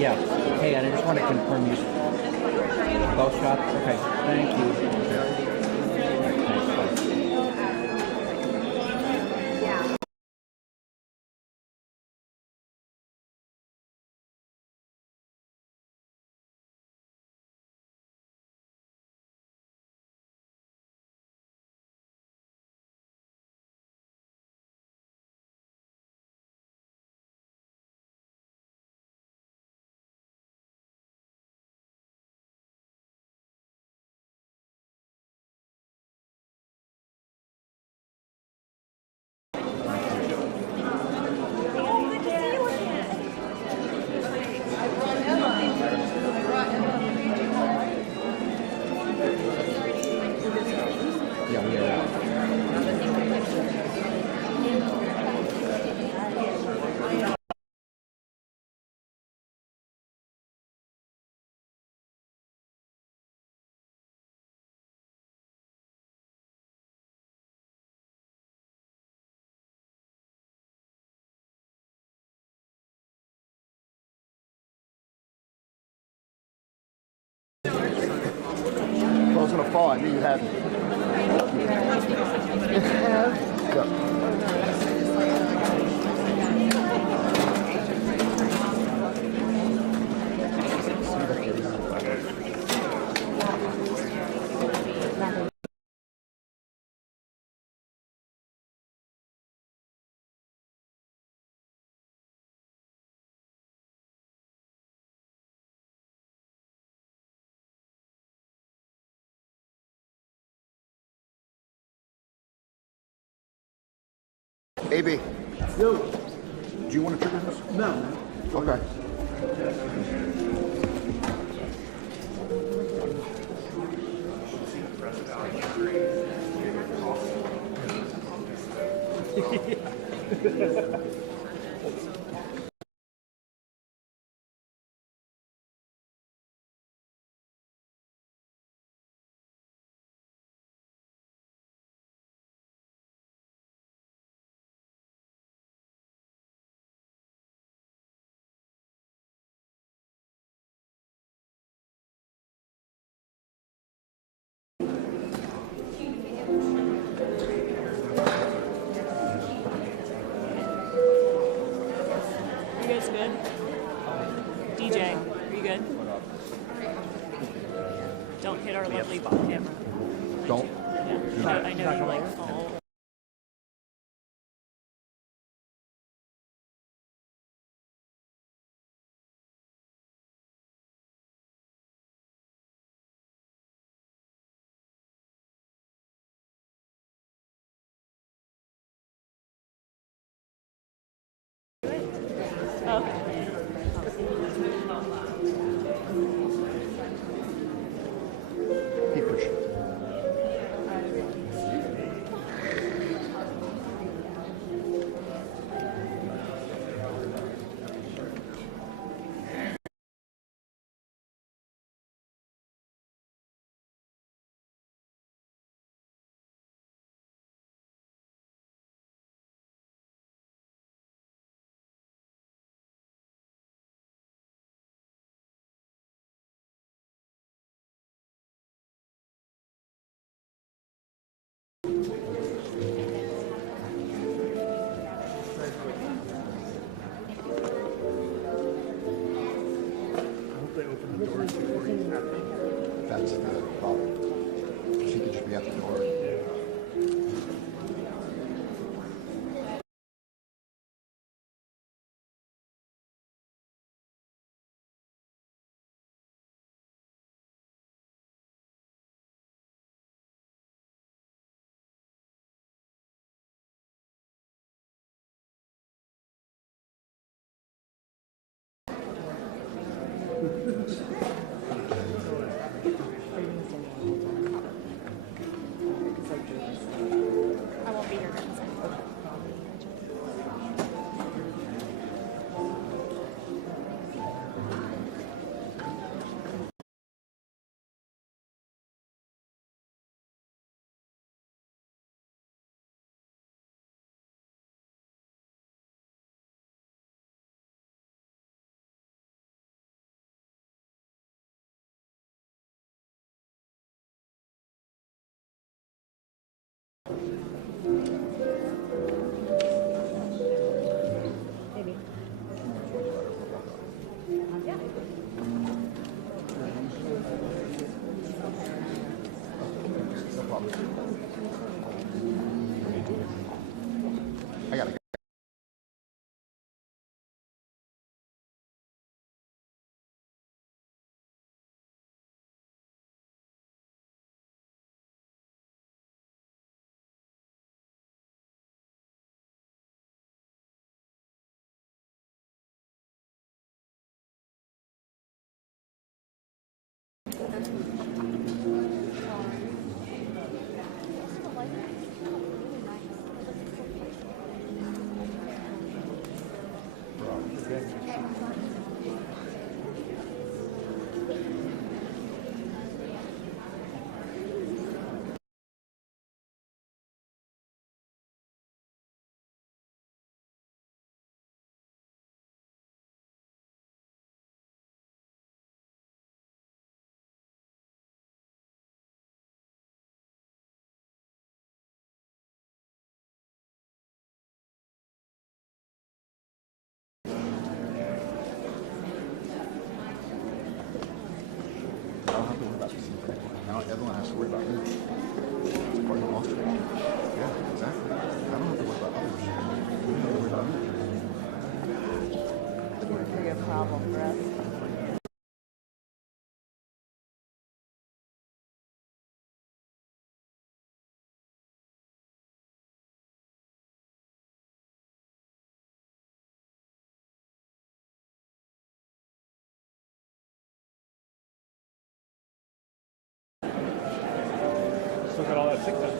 Yeah. Hey, and I just want to confirm you both shots. Okay. Thank you. Thanks, bye. Yeah, we are. If I was gonna fall, I knew you had me. AB. Yo. Do you want to trigger this? No. Okay. You guys good? DJ, are you good? Don't hit our lovely ball camera. Don't. Yeah. I know you like fall. Okay. Keep pushing. That's the problem. She could just be at the door. Maybe. No problem. I gotta go. I don't have to worry about this. Now everyone has to worry about me. It's part of the law. Yeah, exactly. I don't have to worry about others. You don't have to worry about me. It's a bigger problem for us. Still got all that sick stuff.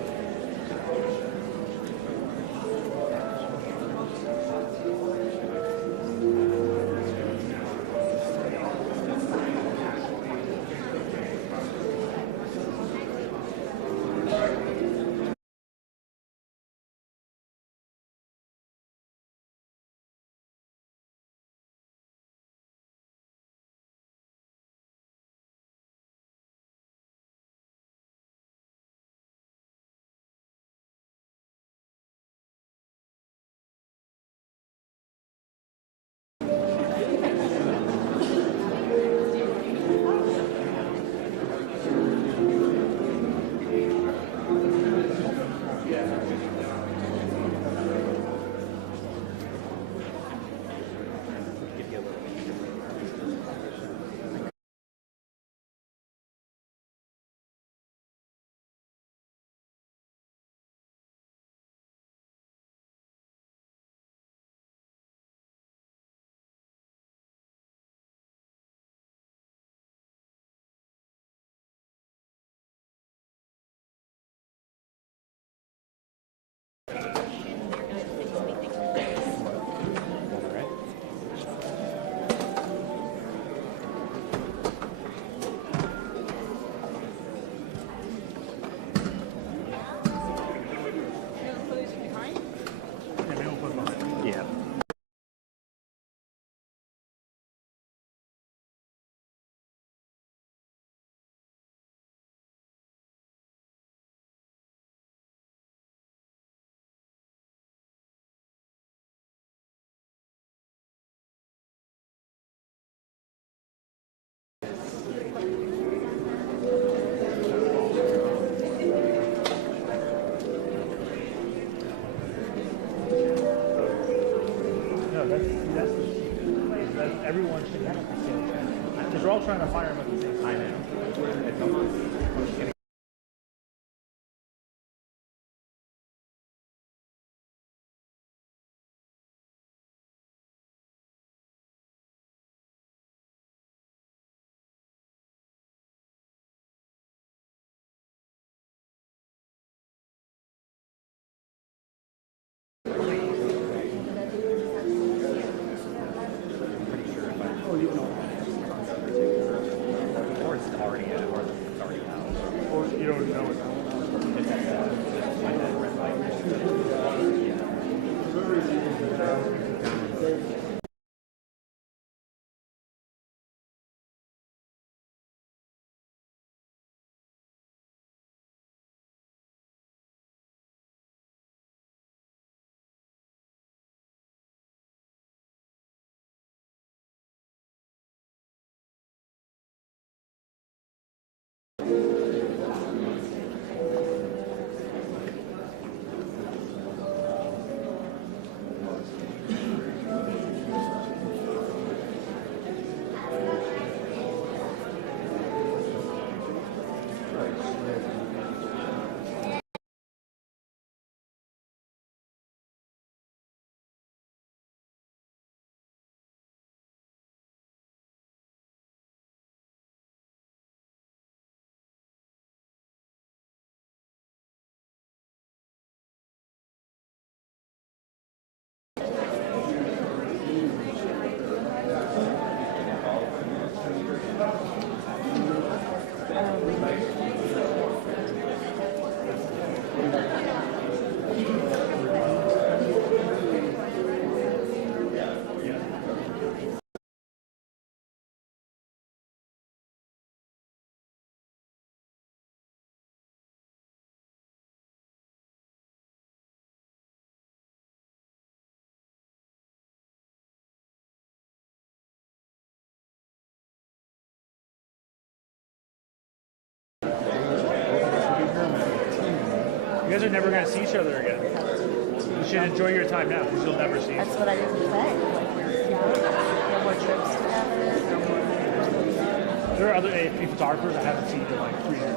No, that's everyone should have the same thing. Because we're all trying to fire him at the same time. Or you don't know it. You guys are never going to see each other again. You should enjoy your time now because you'll never see each That's other. what I didn't say. No more trips together. No more. There are other AFP photographers I haven't seen in like 3 years.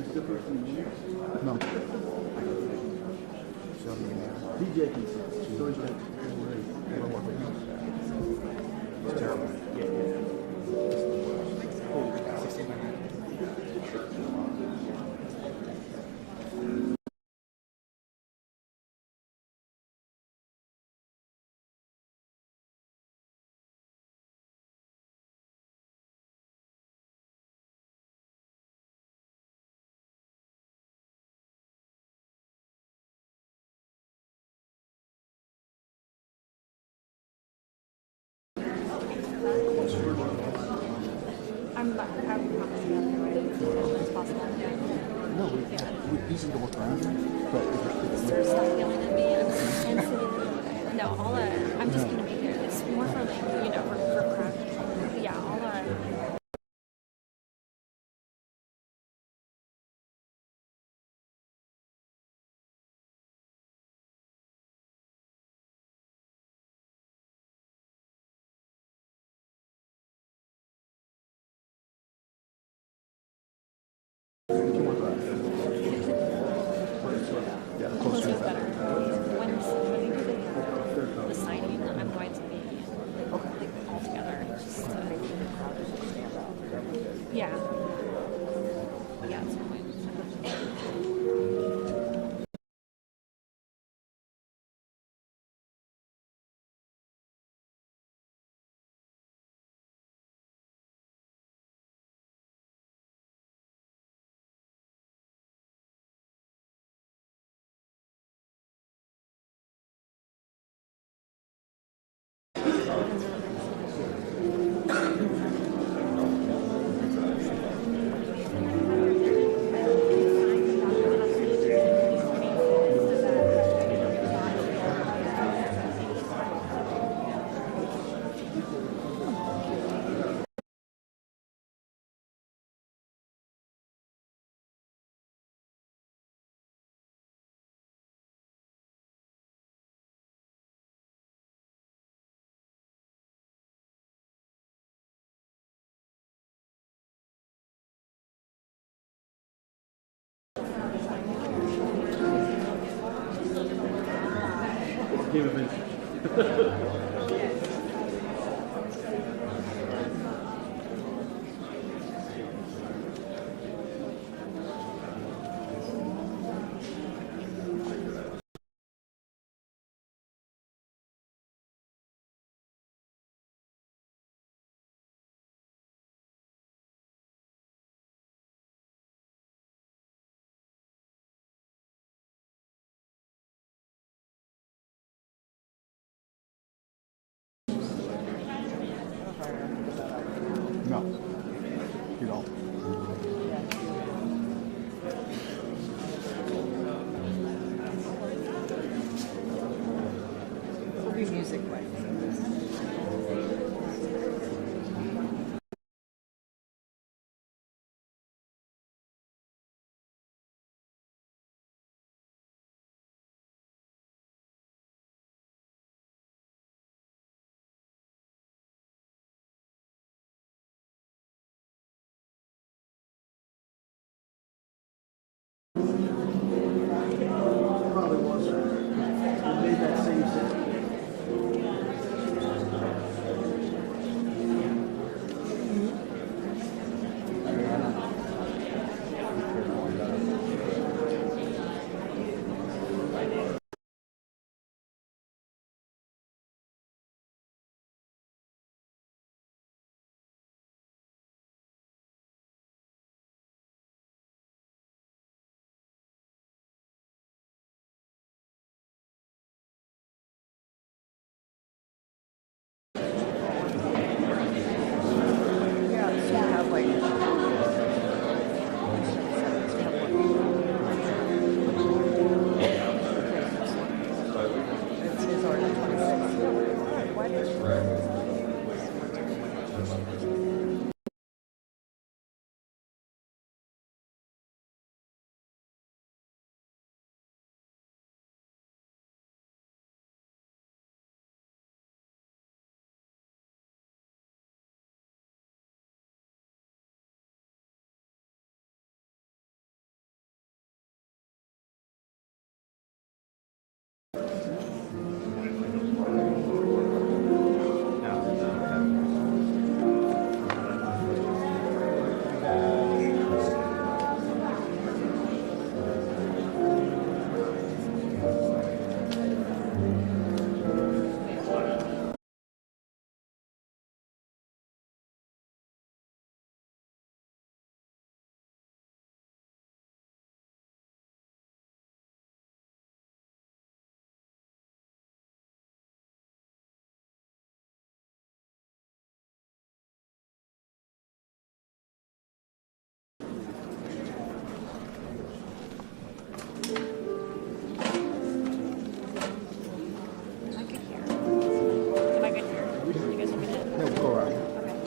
No. DJ can see. She's always like, I don't work with him. It's terrible. I'm not seeing that it's possible. No, we easy to work around, but Sir, stop yelling at me. I'm sensitive. No, I'm just gonna be here. It's more for like, for craft. Yeah, yeah, close closer is to better. that. When we do the signing, I'm going to be like all together. Just yeah. Yeah, it's fine. Game of inches.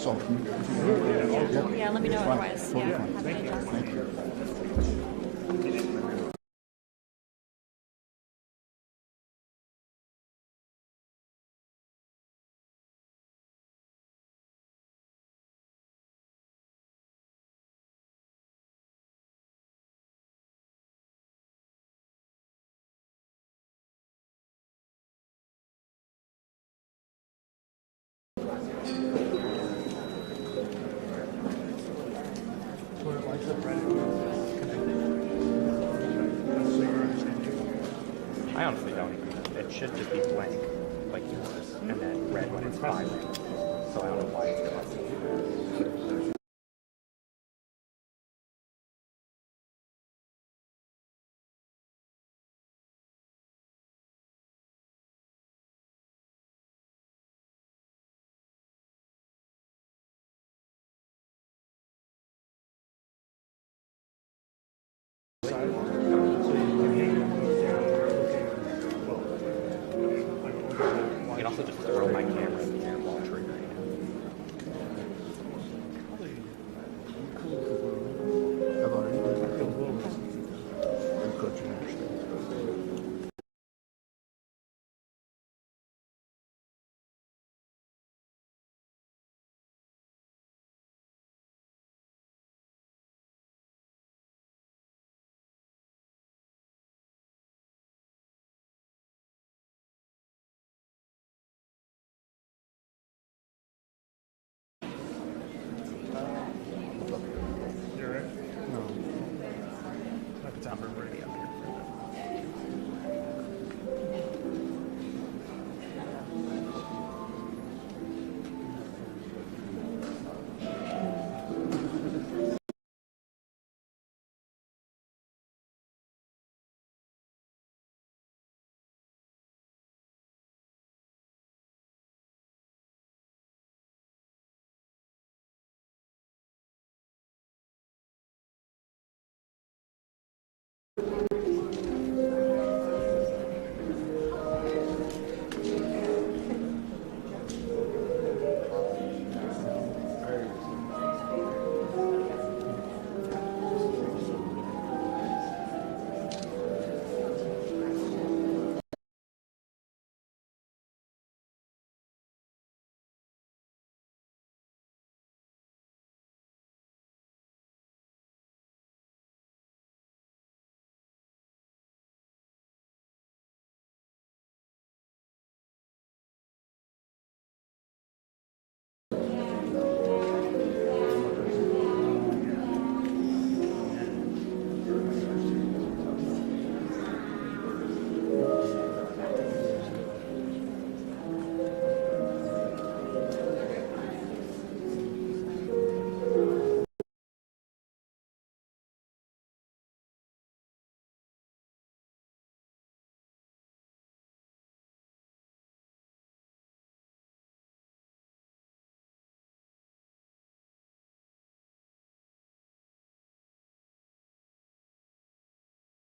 So, Yeah, let me know otherwise. totally Yeah, fine. happy to talk. Thank you. I honestly don't even. It should just be blank, like yours, and then red when it's firing. So I don't know why it's custom. You can also just throw my camera in the air while triggering it. I've already done it. I'm coaching understand. You're right. Like it's Albert Brady up here.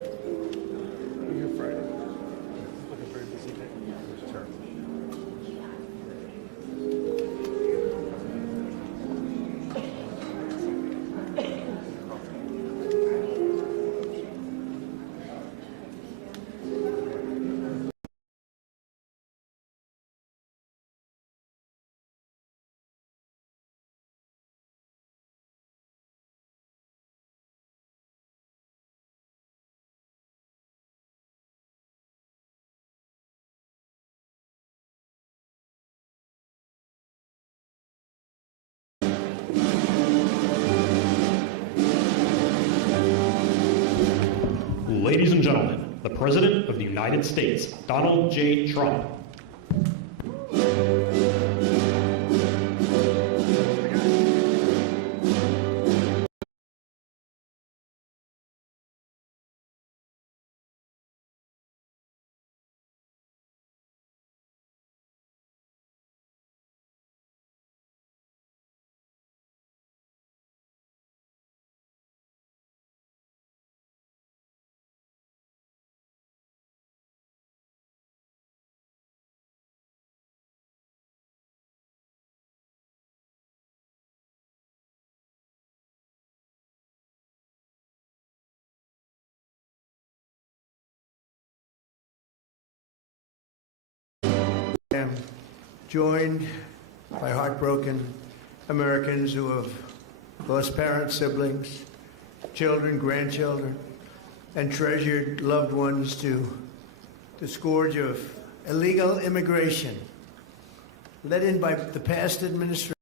You're Friday. Like a very busy day. It's terrible. Ladies and gentlemen, the President of the United States, Donald J. Trump. am joined by heartbroken Americans who have lost parents, siblings, children, grandchildren, and treasured loved ones to the scourge of illegal immigration led in by the past administration.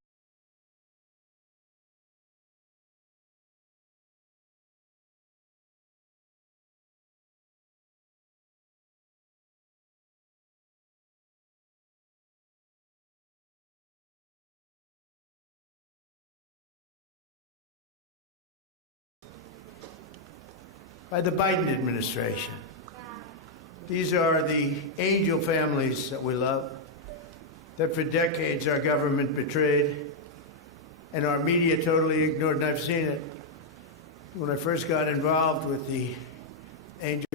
By the Biden administration. These are the angel families that we love, that for decades our government betrayed and our media totally ignored, and I've seen it. When I first got involved with the angel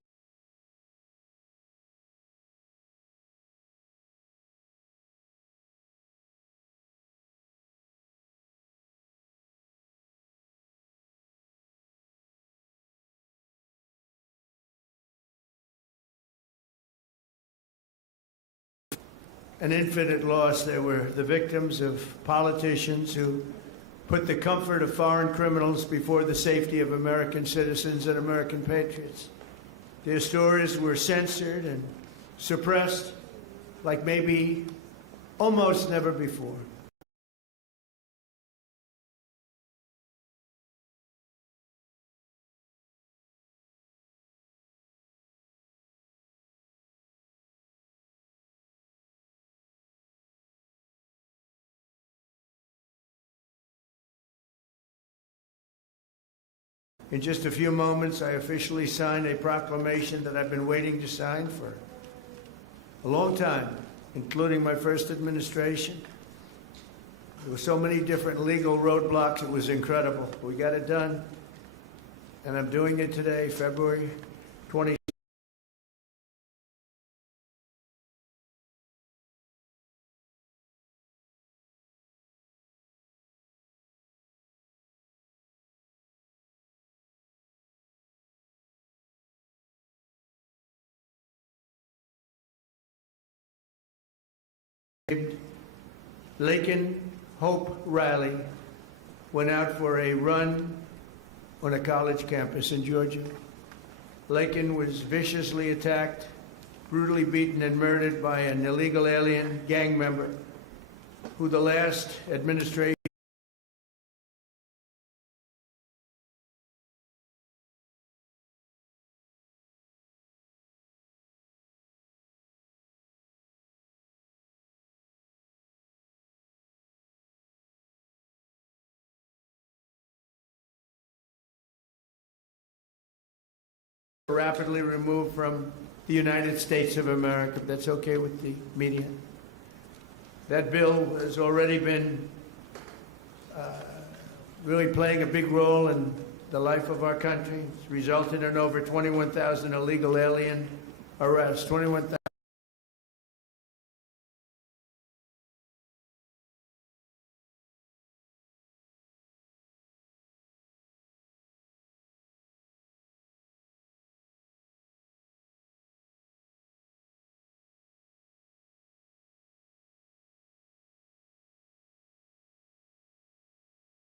an infinite loss. They were the victims of politicians who put the comfort of foreign criminals before the safety of American citizens and American patriots. Their stories were censored and suppressed like maybe almost never before. In just a few moments, I officially sign a proclamation that I've been waiting to sign for a long time, including my first administration. There were so many different legal roadblocks, it was incredible. We got it done, and I'm doing it today, February 20. Laken Hope Riley went out for a run on a college campus in Georgia. Laken was viciously attacked, brutally beaten, and murdered by an illegal alien gang member who the last administration rapidly removed from the United States of America. That's okay with the media. That bill has already been really playing a big role in the life of our country. It's resulted in over 21,000 illegal alien arrests, 21,000.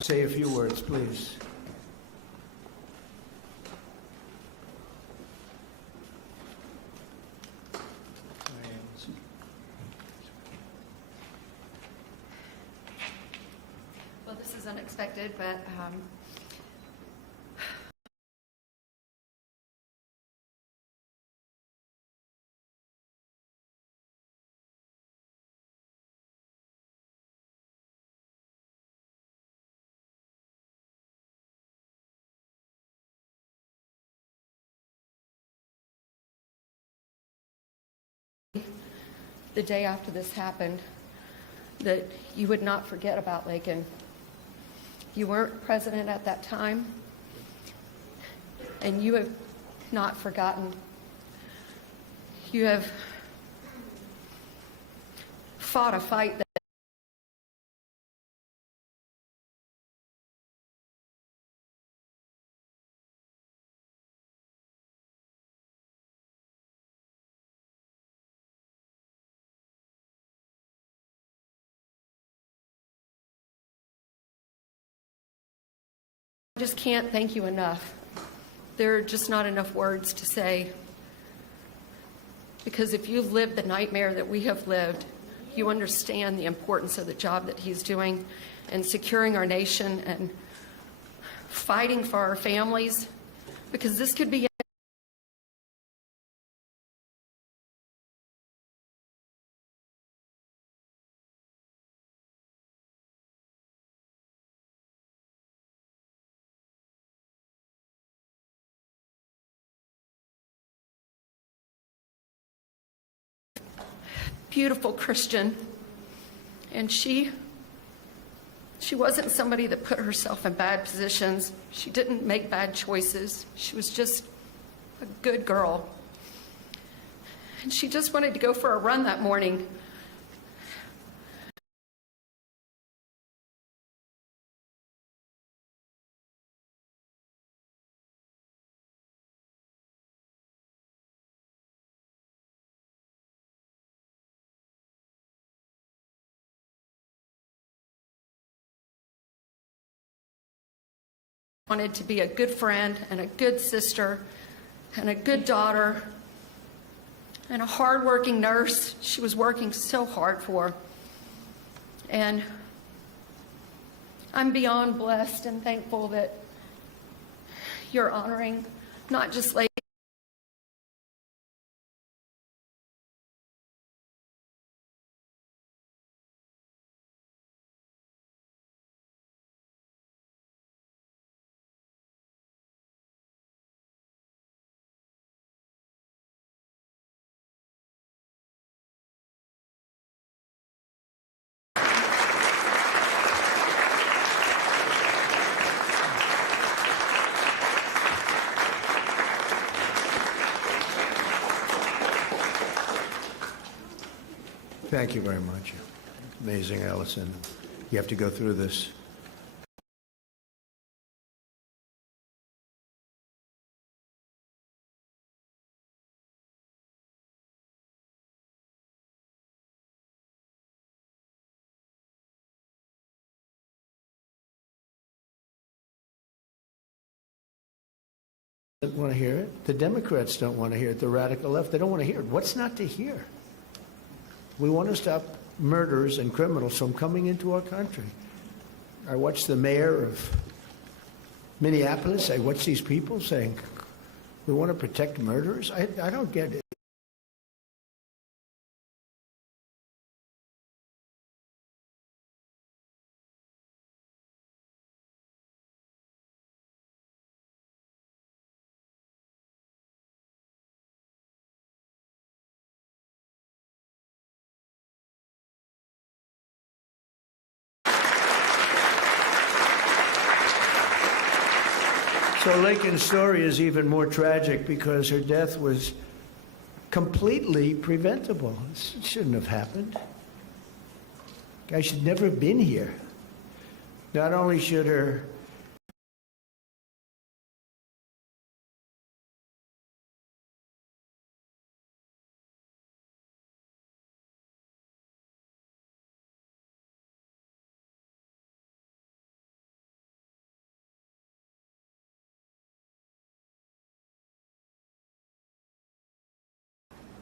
Say a few words, please. Well, this is unexpected, but the day after this happened, that you would not forget about Laken. You weren't president at that time, and you have not forgotten. You have fought a fight that I just can't thank you enough. There are just not enough words to say. Because if you've lived the nightmare that we have lived, you understand the importance of the job that he's doing and securing our nation and fighting for our families. Because this could be beautiful Christian, and she wasn't somebody that put herself in bad positions. She didn't make bad choices. She was just a good girl. And she just wanted to go for a run that morning. Wanted to be a good friend and a good sister and a good daughter and a hard-working nurse. She was working so hard for. And I'm beyond blessed and thankful that you're honoring not just ladies. Thank you very much. Amazing, Allison. You have to go through this. Don't want to hear it. The Democrats don't want to hear it. The radical left, they don't want to hear it. What's not to hear? We want to stop murderers and criminals from coming into our country. I watched the mayor of Minneapolis. I watched these people saying, we want to protect murderers. I don't get it. So Lakin's story is even more tragic because her death was completely preventable. It shouldn't have happened. Guy should never have been here. Not only should her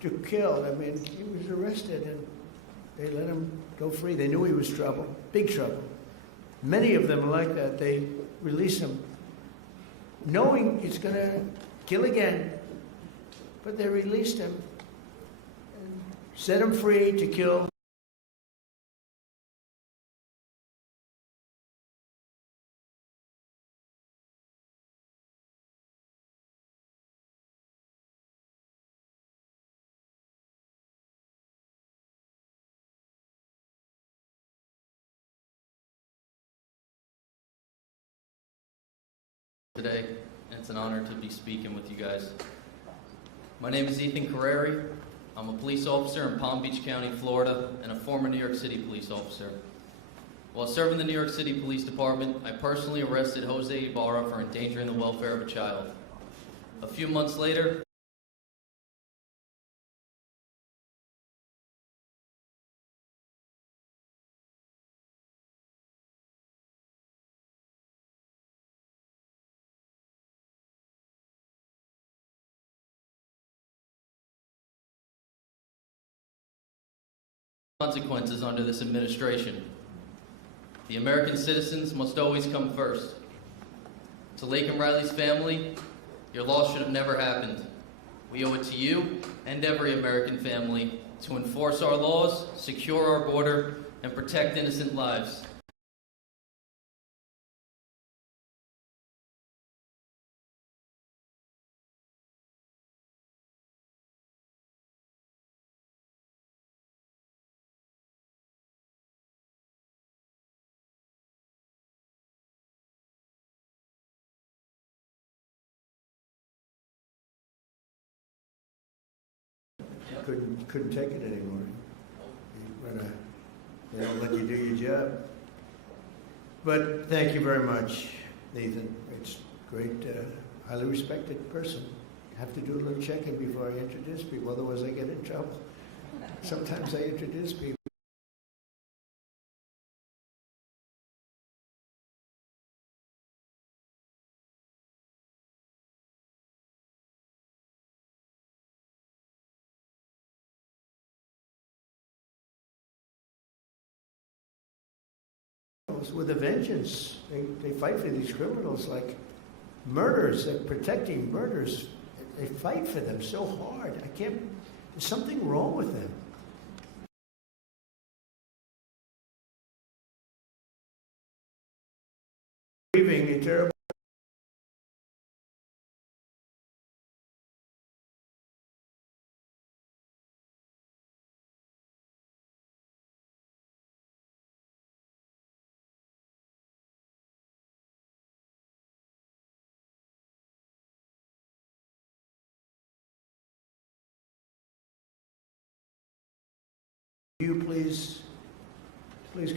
to kill. I mean, he was arrested and they let him go free. They knew he was trouble, big trouble. Many of them like that. They release him knowing he's going to kill again. But they released him and set him free to kill. Today, and it's an honor to be speaking with you guys. My name is Ethan Carreri. I'm a police officer in Palm Beach County, Florida, and a former New York City police officer. While serving the New York City Police Department, I personally arrested Jose Ibarra for endangering the welfare of a child. A few months later, consequences under this administration. The American citizens must always come first. To Lake and Riley's family, your loss should have never happened. We owe it to you and every American family to enforce our laws, secure our border, and protect innocent lives. Couldn't take it anymore. They don't let you do your job. But thank you very much, Nathan. It's great, highly respected person. I have to do a little checking before I introduce people, otherwise I get in trouble. Sometimes I introduce people. With a vengeance. They fight for these criminals like murderers. They're protecting murderers. They fight for them so hard. There's something wrong with them. Grieving a terrible. You please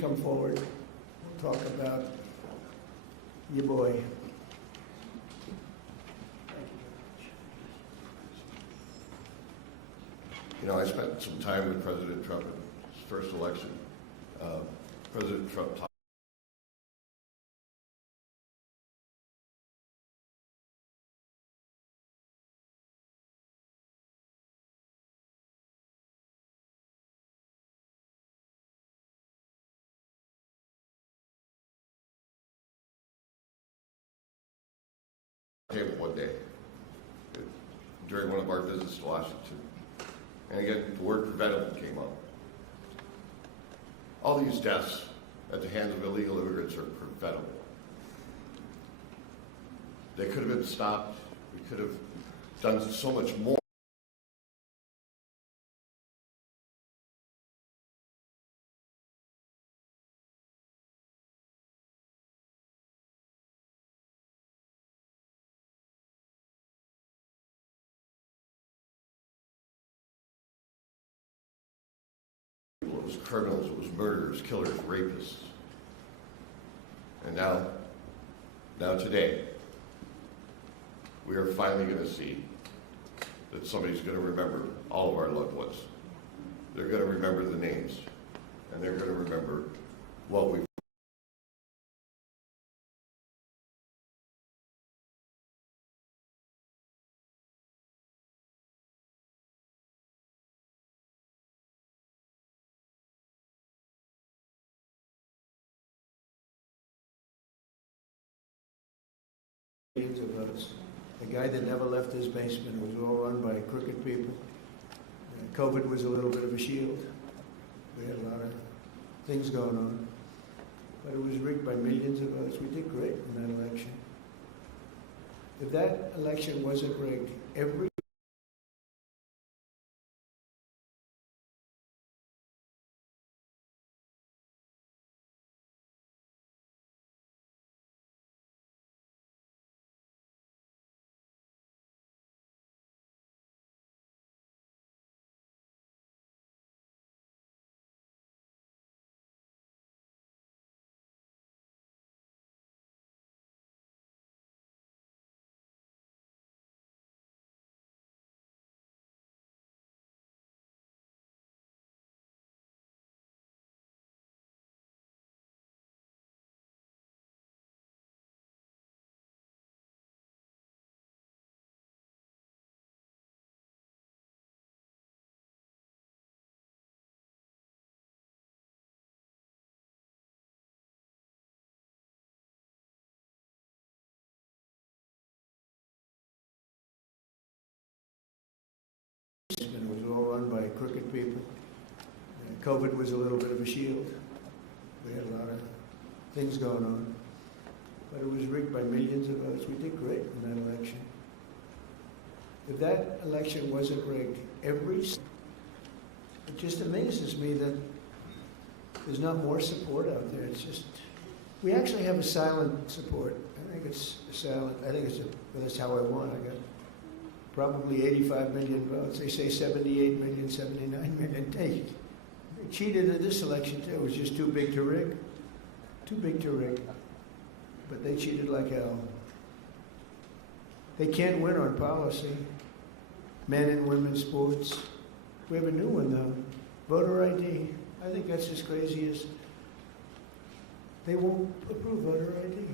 come forward. We'll talk about your boy. You know, I spent some time with President Trump in his first election. President Trump talked one day during one of our visits to Washington. And again, the word preventable came up. All these deaths at the hands of illegal immigrants are preventable. They could have been stopped. We could have done so much more. It was criminals, it was murderers, killers, rapists. And now today, we are finally going to see that somebody's going to remember all of our loved ones. They're going to remember the names, and they're going to remember what we've of us. The guy that never left his basement. It was all run by crooked people. COVID was a little bit of a shield. We had a lot of things going on. But it was rigged by millions of votes. We did great in that election. If that election wasn't rigged, every COVID was a little bit of a shield. We had a lot of things going on. But it was rigged by millions of votes. We did great in that election. If that election wasn't rigged, it just amazes me that there's not more support out there. It's just, we actually have a silent support. I think it's silent. I think that's how I won. I got probably 85 million votes. They say 78 million, 79 million. They cheated in this election too. It was just too big to rig. Too big to rig. But they cheated like hell. They can't win on policy. Men and women's sports. We have a new one though. Voter ID. I think that's as crazy as they won't approve voter ID.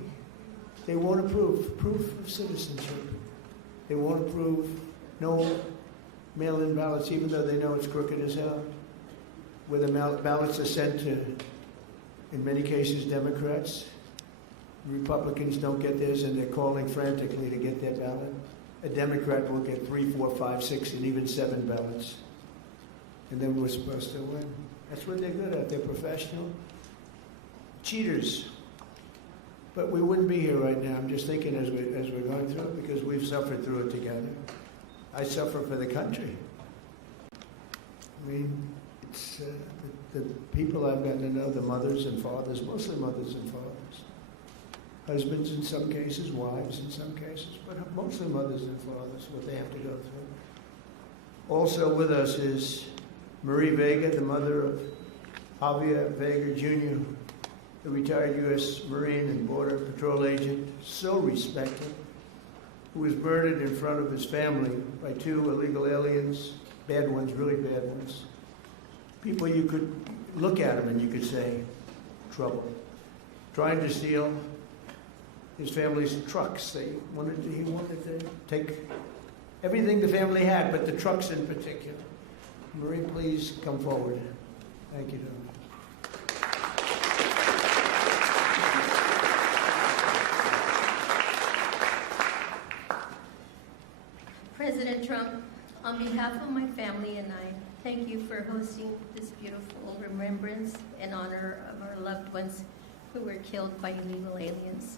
They won't approve proof of citizenship. They won't approve no mail-in ballots, even though they know it's crooked as hell. Where the ballots are sent to, in many cases, Democrats. Republicans don't get theirs, and they're calling frantically to get their ballot. A Democrat will get 3, 4, 5, 6, and even 7 ballots. And then we're supposed to win. That's what they're good at. They're professional. Cheaters. But we wouldn't be here right now. I'm just thinking as we're going through it, because we've suffered through it together. I suffer for the country. I mean, it's the people I've gotten to know, the mothers and fathers, mostly mothers and fathers. Husbands in some cases, wives in some cases, but mostly mothers and fathers, what they have to go through. Also with us is Marie Vega, the mother of Javier Vega Jr., the retired U.S. Marine and Border Patrol agent, so respected, who was murdered in front of his family by 2 illegal aliens, bad ones, really bad ones. People you could look at them and you could say, trouble. Trying to steal his family's trucks. He wanted to take everything the family had, but the trucks in particular. Marie, please come forward. Thank you, darling. President Trump, on behalf of my family and I, thank you for hosting this beautiful remembrance in honor of our loved ones who were killed by illegal aliens.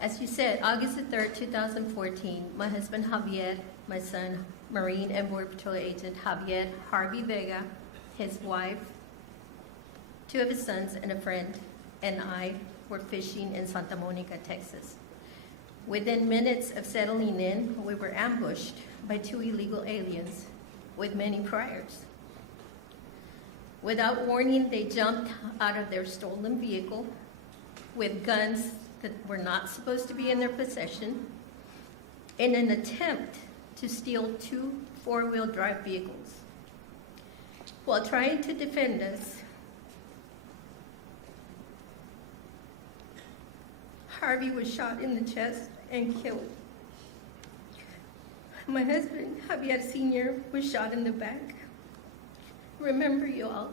As you said, August the 3rd, 2014, my husband Javier, my son, Marine and Border Patrol agent Javier Harvey Vega, his wife, 2 of his sons and a friend, and I were fishing in Santa Monica, Texas. Within minutes of settling in, we were ambushed by 2 illegal aliens with many priors. Without warning, they jumped out of their stolen vehicle with guns that were not supposed to be in their possession in an attempt to steal 2 4-wheel drive vehicles. While trying to defend us, Harvey was shot in the chest and killed. My husband, Javier Sr., was shot in the back. Remember, you all,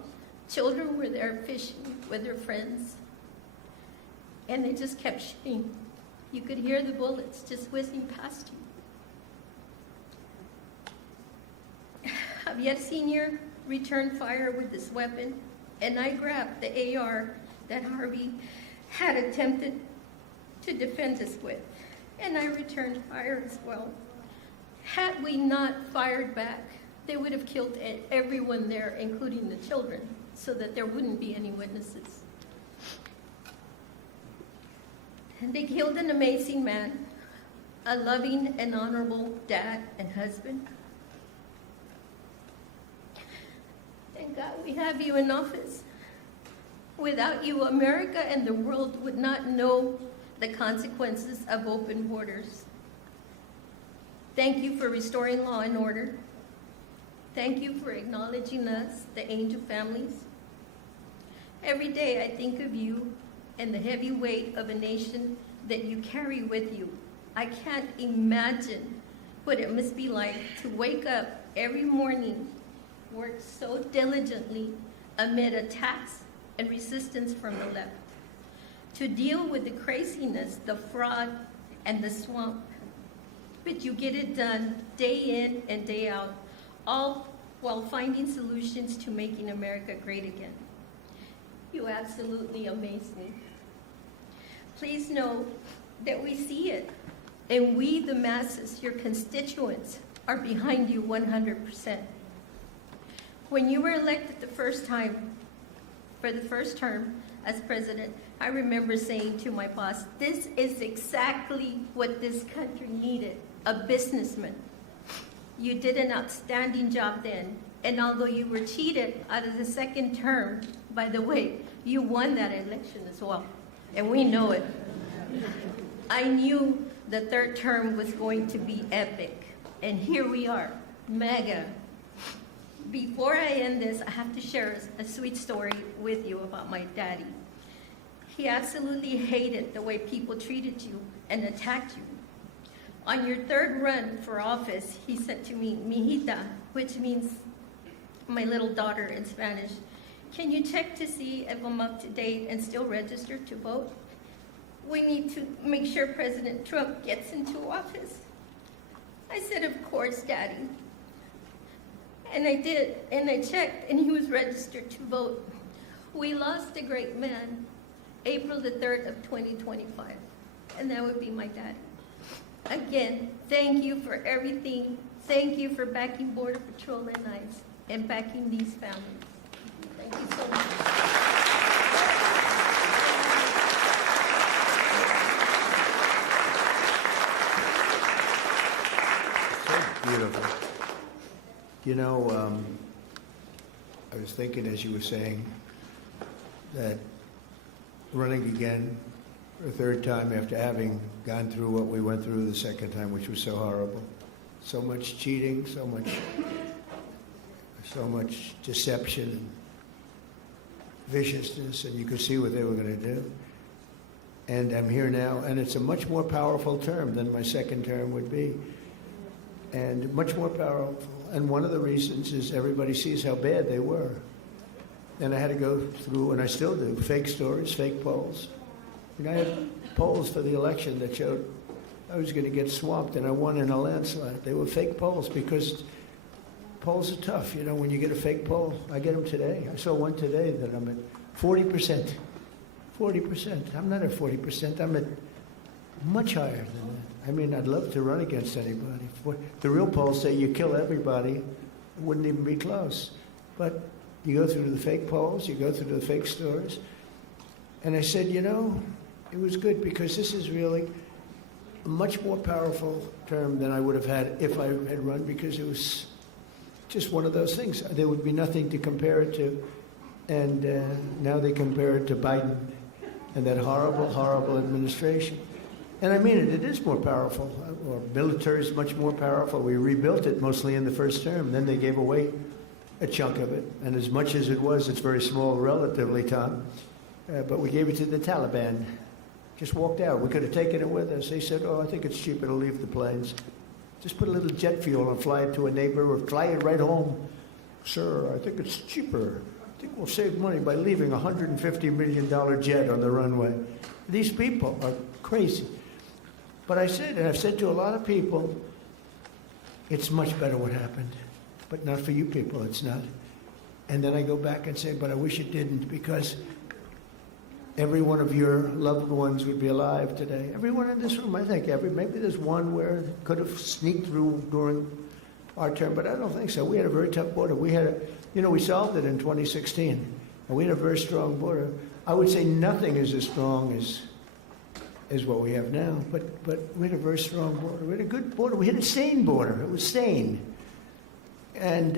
children were there fishing with their friends, and they just kept shooting. You could hear the bullets just whizzing past you. Javier Sr. returned fire with this weapon, and I grabbed the AR that Harvey had attempted to defend us with, and I returned fire as well. Had we not fired back, they would have killed everyone there, including the children, so that there wouldn't be any witnesses. And they killed an amazing man, a loving and honorable dad and husband. Thank God we have you in office. Without you, America and the world would not know the consequences of open borders. Thank you for restoring law and order. Thank you for acknowledging us, the Angel Families. Every day I think of you and the heavy weight of a nation that you carry with you. I can't imagine what it must be like to wake up every morning, work so diligently amid attacks and resistance from the left, to deal with the craziness, the fraud, and the swamp. But you get it done day in and day out, all while finding solutions to making America great again. You absolutely amaze me. Please know that we see it, and we, the masses, your constituents, are behind you 100%. When you were elected for the first term as president, I remember saying to my boss, this is exactly what this country needed, a businessman. You did an outstanding job then, and although you were cheated out of the second term, by the way, you won that election as well, and we know it. I knew the third term was going to be epic, and here we are, mega. Before I end this, I have to share a sweet story with you about my daddy. He absolutely hated the way people treated you and attacked you. On your third run for office, he said to me, "Mijita," which means my little daughter in Spanish, "Can you check to see if I'm up to date and still registered to vote? We need to make sure President Trump gets into office." I said, "Of course, Daddy." And I did, and I checked, and he was registered to vote. We lost a great man, April the 3rd of 2025, and that would be my daddy. Again, thank you for everything. Thank you for backing Border Patrol and ICE, and backing these families. Thank you so much. Beautiful. You know, I was thinking as you were saying that running again for a third time after having gone through what we went through the second time, which was so horrible. So much cheating, so much deception and viciousness, and you could see what they were going to do. And I'm here now, and it's a much more powerful term than my second term would be. And much more powerful. And one of the reasons is everybody sees how bad they were. And I had to go through, and I still do, fake stories, fake polls. And I had polls for the election that showed I was going to get swamped, and I won in a landslide. They were fake polls because polls are tough. You know, when you get a fake poll, I get them today. I saw one today that I'm at 40%. 40%. I'm not at 40%. I'm at much higher than that. I mean, I'd love to run against anybody. The real polls say you kill everybody, it wouldn't even be close. But you go through the fake polls, you go through the fake stories. And I said, you know, it was good because this is really a much more powerful term than I would have had if I had run, because it was just one of those things. There would be nothing to compare it to. And now they compare it to Biden and that horrible, horrible administration. And I mean it, it is more powerful. Our military is much more powerful. We rebuilt it mostly in the first term. Then they gave away a chunk of it. And as much as it was, it's very small relatively, Tom. But we gave it to the Taliban. Just walked out. We could have taken it with us. They said, oh, I think it's cheaper to leave the planes. Just put a little jet fuel and fly it to a neighbor or fly it right home. Sir, I think it's cheaper. I think we'll save money by leaving a $150 million jet on the runway. These people are crazy. But I said, and I've said to a lot of people, it's much better what happened. But not for you people, it's not. And then I go back and say, but I wish it didn't, because every one of your loved ones would be alive today. Everyone in this room, I think, maybe there's one where it could have sneaked through during our term, but I don't think so. We had a very tough border. We had we solved it in 2016, and we had a very strong border. I would say nothing is as strong as what we have now, but we had a very strong border. We had a good border. We had a sane border. It was sane. And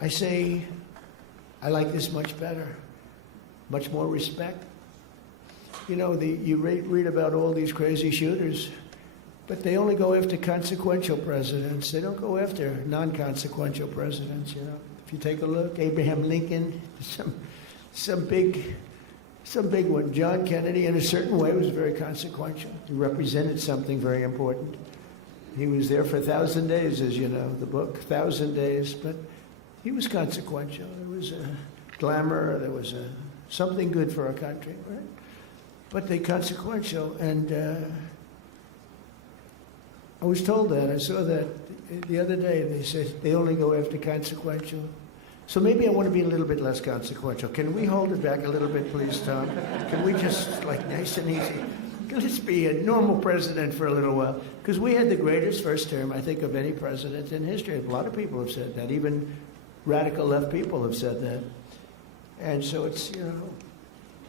I say, I like this much better. Much more respect. You know, you read about all these crazy shooters, but they only go after consequential presidents. They don't go after non-consequential presidents, you know. If you take a look, Abraham Lincoln, some big one. John Kennedy, in a certain way, was very consequential. He represented something very important. He was there for 1,000 days, as you know, the book, 1,000 days, but he was consequential. There was a glamour, there was something good for our country, right? But they're consequential, and I was told that. I saw that the other day. They said they only go after consequential. So maybe I want to be a little bit less consequential. Can we hold it back a little bit, please, Tom? Can we just, like, nice and easy? Let's be a normal president for a little while. Because we had the greatest first term, I think, of any president in history. A lot of people have said that. Even radical left people have said that. And so it's,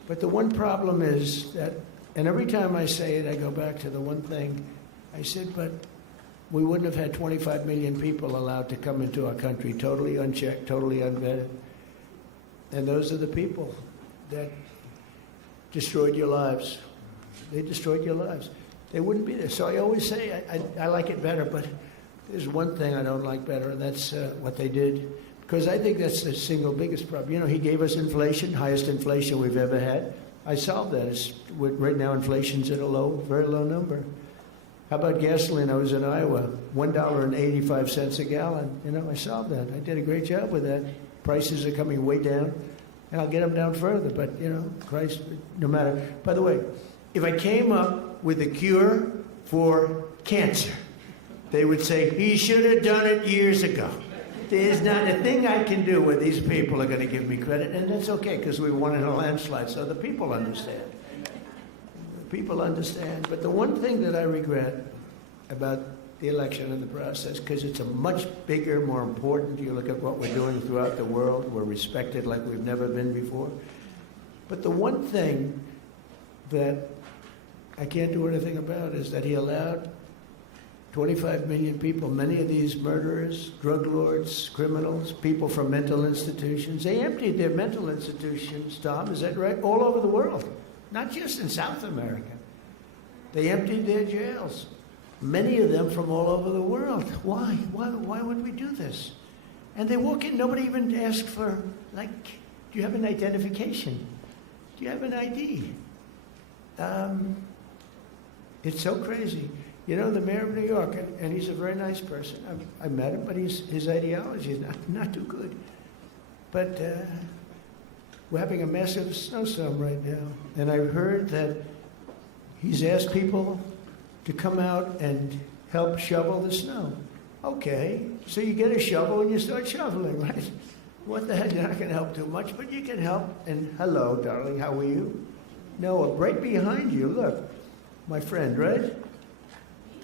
but the one problem is that, and every time I say it, I go back to the one thing I said, but we wouldn't have had 25 million people allowed to come into our country, totally unchecked, totally unvetted. And those are the people that destroyed your lives. They destroyed your lives. They wouldn't be there. So I always say I like it better, but there's one thing I don't like better, and that's what they did. Because I think that's the single biggest problem. He gave us inflation, highest inflation we've ever had. I solved that. Right now, inflation's at a very low number. How about gasoline? I was in Iowa, $1.85 a gallon. I solved that. I did a great job with that. Prices are coming way down, and I'll get them down further. But, Christ, no matter. By the way, if I came up with a cure for cancer, they would say, he should have done it years ago. There's not a thing I can do where these people are going to give me credit, and that's okay, because we won in a landslide, so the people understand. People understand. But the one thing that I regret about the election and the process, because it's a much bigger, more important, you look at what we're doing throughout the world, we're respected like we've never been before. But the one thing that I can't do anything about is that he allowed 25 million people, many of these murderers, drug lords, criminals, people from mental institutions. They emptied their mental institutions, Tom, is that right? All over the world. Not just in South America. They emptied their jails. Many of them from all over the world. Why? Why would we do this? And they walk in, nobody even asked for, do you have an identification? Do you have an ID? It's so crazy. The mayor of New York, and he's a very nice person. I met him, but his ideology is not too good. But we're having a massive snowstorm right now. And I heard that he's asked people to come out and help shovel the snow. Okay, so you get a shovel and you start shoveling, right? What the heck, you're not going to help too much, but you can help. And hello, darling, how are you? Noah, right behind you, look, my friend, right?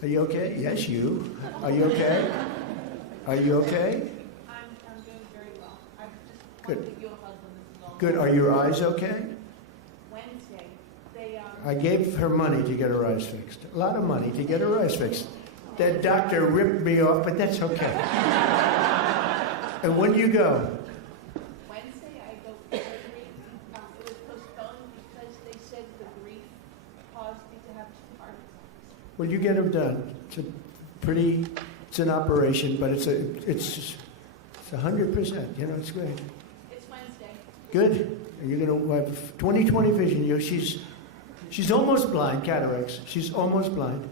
Are you okay? Yes, you. Are you okay? Are you okay? I'm doing very well. I just Good. want to give you a hug when this is all Good. Are your eyes okay? Wednesday. They I gave her money to get her eyes fixed. A lot of money to get her eyes fixed. That doctor ripped me off, but that's okay. And when do you go? Wednesday I go for surgery. It was postponed because they said the grief caused me to have 2 heart attacks. Well, you get them done. It's an operation, but it's 100%. It's great. It's Wednesday. Good. And you're going to have 20/20 vision. She's almost blind, cataracts. She's almost blind.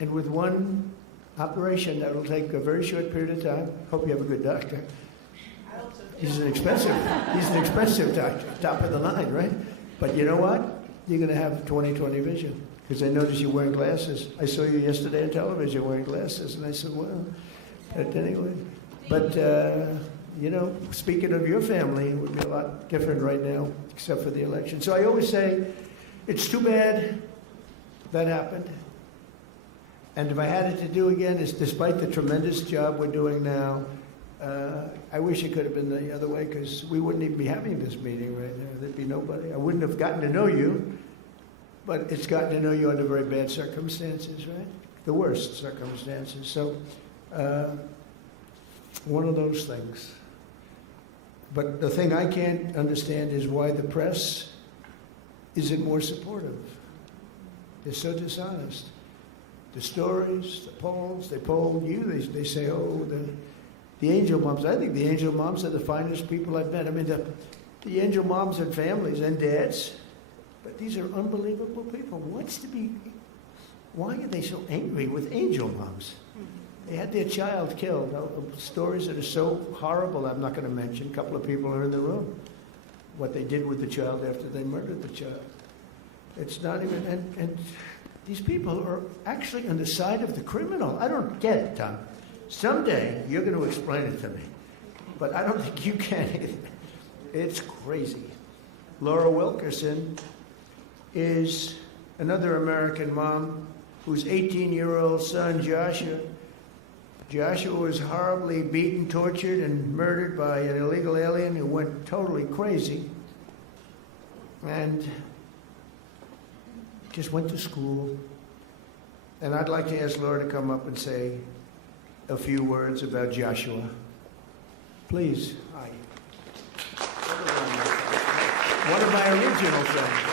And with one operation, that will take a very short period of time. Hope you have a good doctor. I hope so too. He's an expensive doctor, top of the line, right? But you know what? You're going to have 20/20 vision. Because I noticed you're wearing glasses. I saw you yesterday on television wearing glasses, and I said, well, anyway. But, speaking of your family, it would be a lot different right now, except for the election. So I always say, it's too bad that happened. And if I had it to do again, it's despite the tremendous job we're doing now, I wish it could have been the other way, because we wouldn't even be having this meeting right now. There'd be nobody. I wouldn't have gotten to know you. But it's gotten to know you under very bad circumstances, right? The worst circumstances. So, one of those things. But the thing I can't understand is why the press isn't more supportive. They're so dishonest. The stories, the polls, they polled you, they say, oh, the angel moms. I think the angel moms are the finest people I've met. I mean, the angel moms and families and dads, but these are unbelievable people. Why are they so angry with angel moms? They had their child killed. Stories that are so horrible, I'm not going to mention. A couple of people are in the room. What they did with the child after they murdered the child. It's not even, and These people are actually on the side of the criminal. I don't get it, Tom. Someday you're going to explain it to me. But I don't think you can either. It's crazy. Laura Wilkerson is another American mom whose 18-year-old son, Joshua was horribly beaten, tortured, and murdered by an illegal alien who went totally crazy. And just went to school. And I'd like to ask Laura to come up and say a few words about Joshua. Please. Hi. One of my original friends.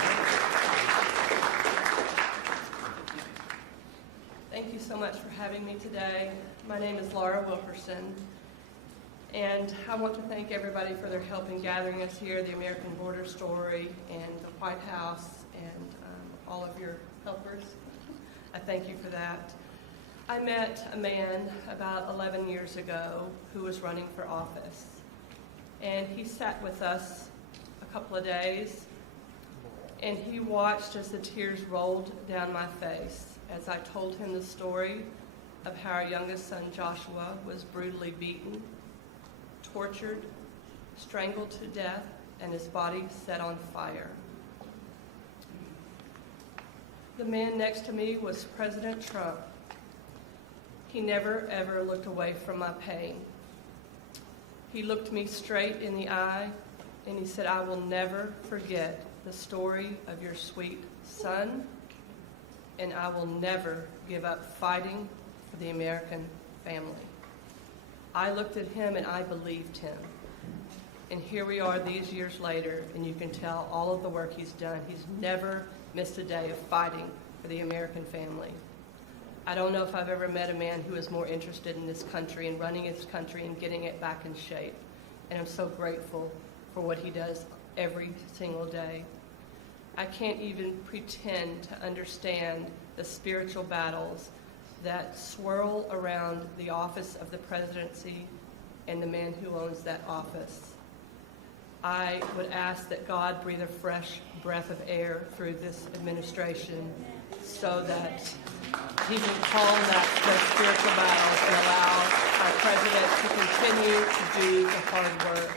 Thank you so much for having me today. My name is Laura Wilkerson, and I want to thank everybody for their help in gathering us here, the American Border Story and the White House, and all of your helpers. I thank you for that. I met a man about 11 years ago who was running for office, and he sat with us a couple of days, and he watched as the tears rolled down my face as I told him the story of how our youngest son Joshua was brutally beaten, tortured, strangled to death, and his body set on fire. The man next to me was President Trump. He never, ever looked away from my pain. He looked me straight in the eye, and he said, "I will never forget the story of your sweet son, and I will never give up fighting for the American family." I looked at him and I believed him. And here we are these years later, and you can tell all of the work he's done. He's never missed a day of fighting for the American family. I don't know if I've ever met a man who is more interested in this country and running his country and getting it back in shape. And I'm so grateful for what he does every single day. I can't even pretend to understand the spiritual battles that swirl around the office of the presidency and the man who owns that office. I would ask that God breathe a fresh breath of air through this administration so that he can calm those spiritual battles and allow our president to continue to do the hard work.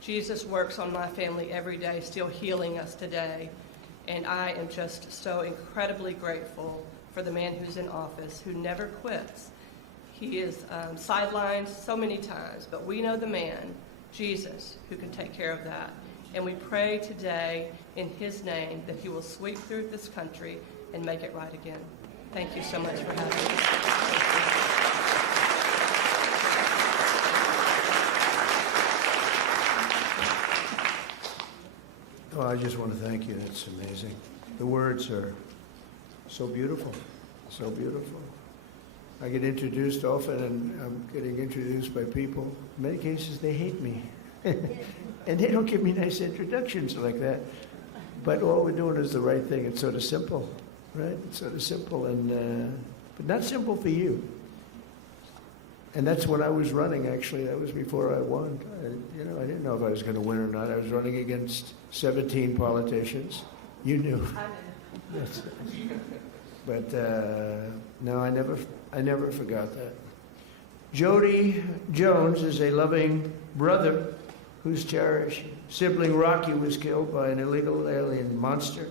Jesus works on my family every day, still healing us today. And I am just so incredibly grateful for the man who's in office, who never quits. He is sidelined so many times, but we know the man, Jesus, who can take care of that. And we pray today in his name that he will sweep through this country and make it right again. Thank you so much for having me. Oh, I just want to thank you. It's amazing. The words are so beautiful, so beautiful. I get introduced often, and I'm getting introduced by people. In many cases, they hate me. And they don't give me nice introductions like that. But all we're doing is the right thing. It's sort of simple, right? It's sort of simple, but not simple for you. And that's when I was running, actually. That was before I won. I didn't know if I was going to win or not. I was running against 17 politicians. You knew. Yes. But no, I never forgot that. Jody Jones is a loving brother whose cherished sibling Rocky was killed by an illegal alien real monster,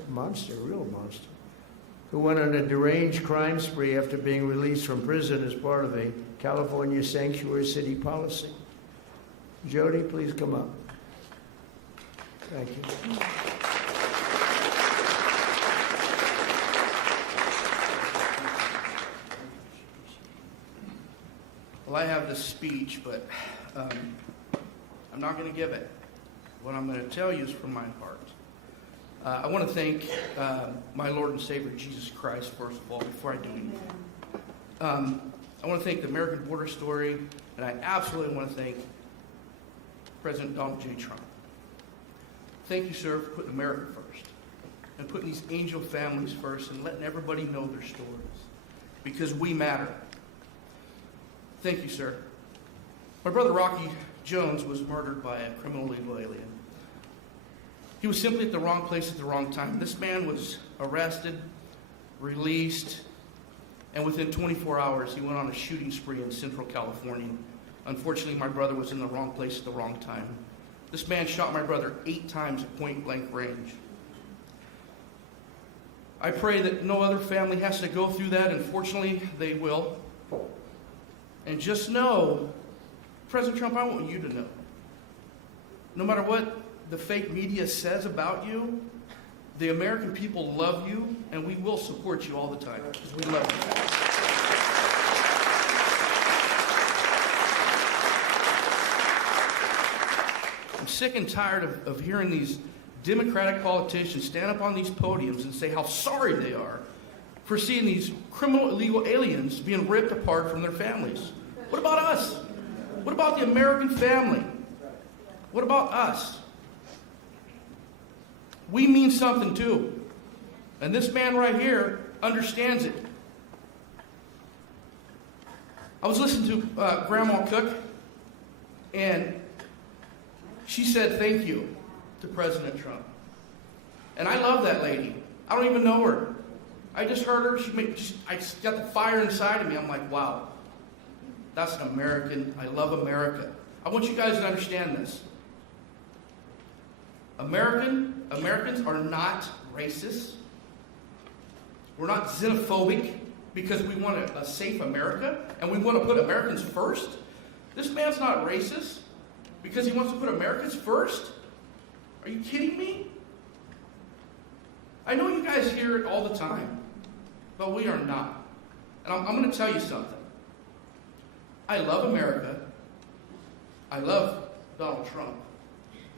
who went on a deranged crime spree after being released from prison as part of a California sanctuary city policy. Jody, please come up. Thank you. Well, I have this speech, but I'm not going to give it. What I'm going to tell you is from my heart. I want to thank my Lord and Savior, Jesus Christ, first of all, before I do anything. I want to thank the American Border Story, and I absolutely want to thank President Donald J. Trump. Thank you, sir, for putting America first, and putting these angel families first, and letting everybody know their stories, because we matter. Thank you, sir. My brother Rocky Jones was murdered by a criminal illegal alien. He was simply at the wrong place at the wrong time. This man was arrested released, and within 24 hours, he went on a shooting spree in Central California. Unfortunately, my brother was in the wrong place at the wrong time. This man shot my brother 8 times at point-blank range. I pray that no other family has to go through that, and fortunately, they will. And just know, President Trump, I want you to know, no matter what the fake media says about you, the American people love you, and we will support you all the time, because we love you. I'm sick and tired of hearing these Democratic politicians stand up on these podiums and say how sorry they are for seeing these criminal illegal aliens being ripped apart from their families. What about us? What about the American family? What about us? We mean something too. And this man right here understands it. I was listening to Grandma Cook, and she said thank you to President Trump. And I love that lady. I don't even know her. I just heard her. I just got the fire inside of me. I'm like, wow, that's an American. I love America. I want you guys to understand this. Americans are not racist. We're not xenophobic because we want a safe America and we want to put Americans first. This man's not racist because he wants to put Americans first. Are you kidding me? I know you guys hear it all the time, but we are not. And I'm going to tell you something. I love America. I love Donald Trump.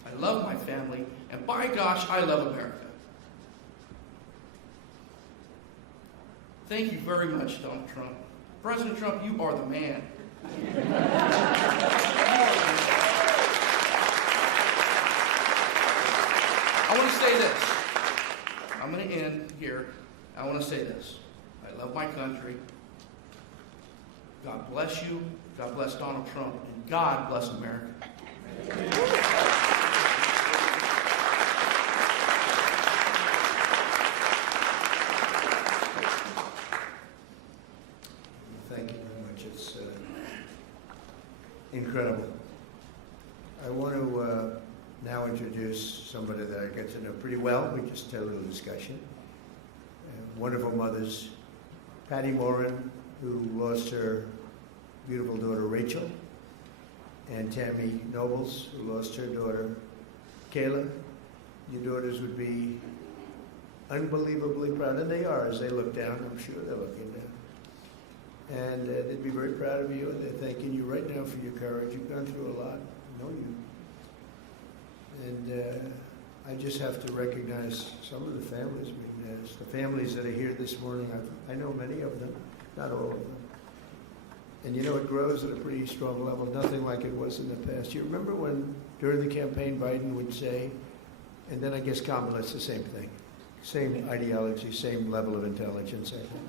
I love my family. And by gosh, I love America. Thank you very much, Donald Trump. President Trump, you are the man. I want to say this. I'm going to end here. I want to say this. I love my country. God bless you. God bless Donald Trump. And God bless America. Thank you very much. It's incredible. I want to now introduce somebody that I get to know pretty well. We just had a little discussion. Wonderful mothers, Patty Moran, who lost her beautiful daughter Rachel, and Tammy Nobles, who lost her daughter Kayla. Your daughters would be unbelievably proud, and they are as they look down. I'm sure they're looking down. And they'd be very proud of you, and they're thanking you right now for your courage. You've gone through a lot. I know you. And I just have to recognize some of the families. I mean, the families that are here this morning, I know many of them, not all of them. And you know, it grows at a pretty strong level, nothing like it was in the past. You remember when, during the campaign, Biden would say, and then I guess Kamala's the same thing, same ideology, same level of intelligence, I think.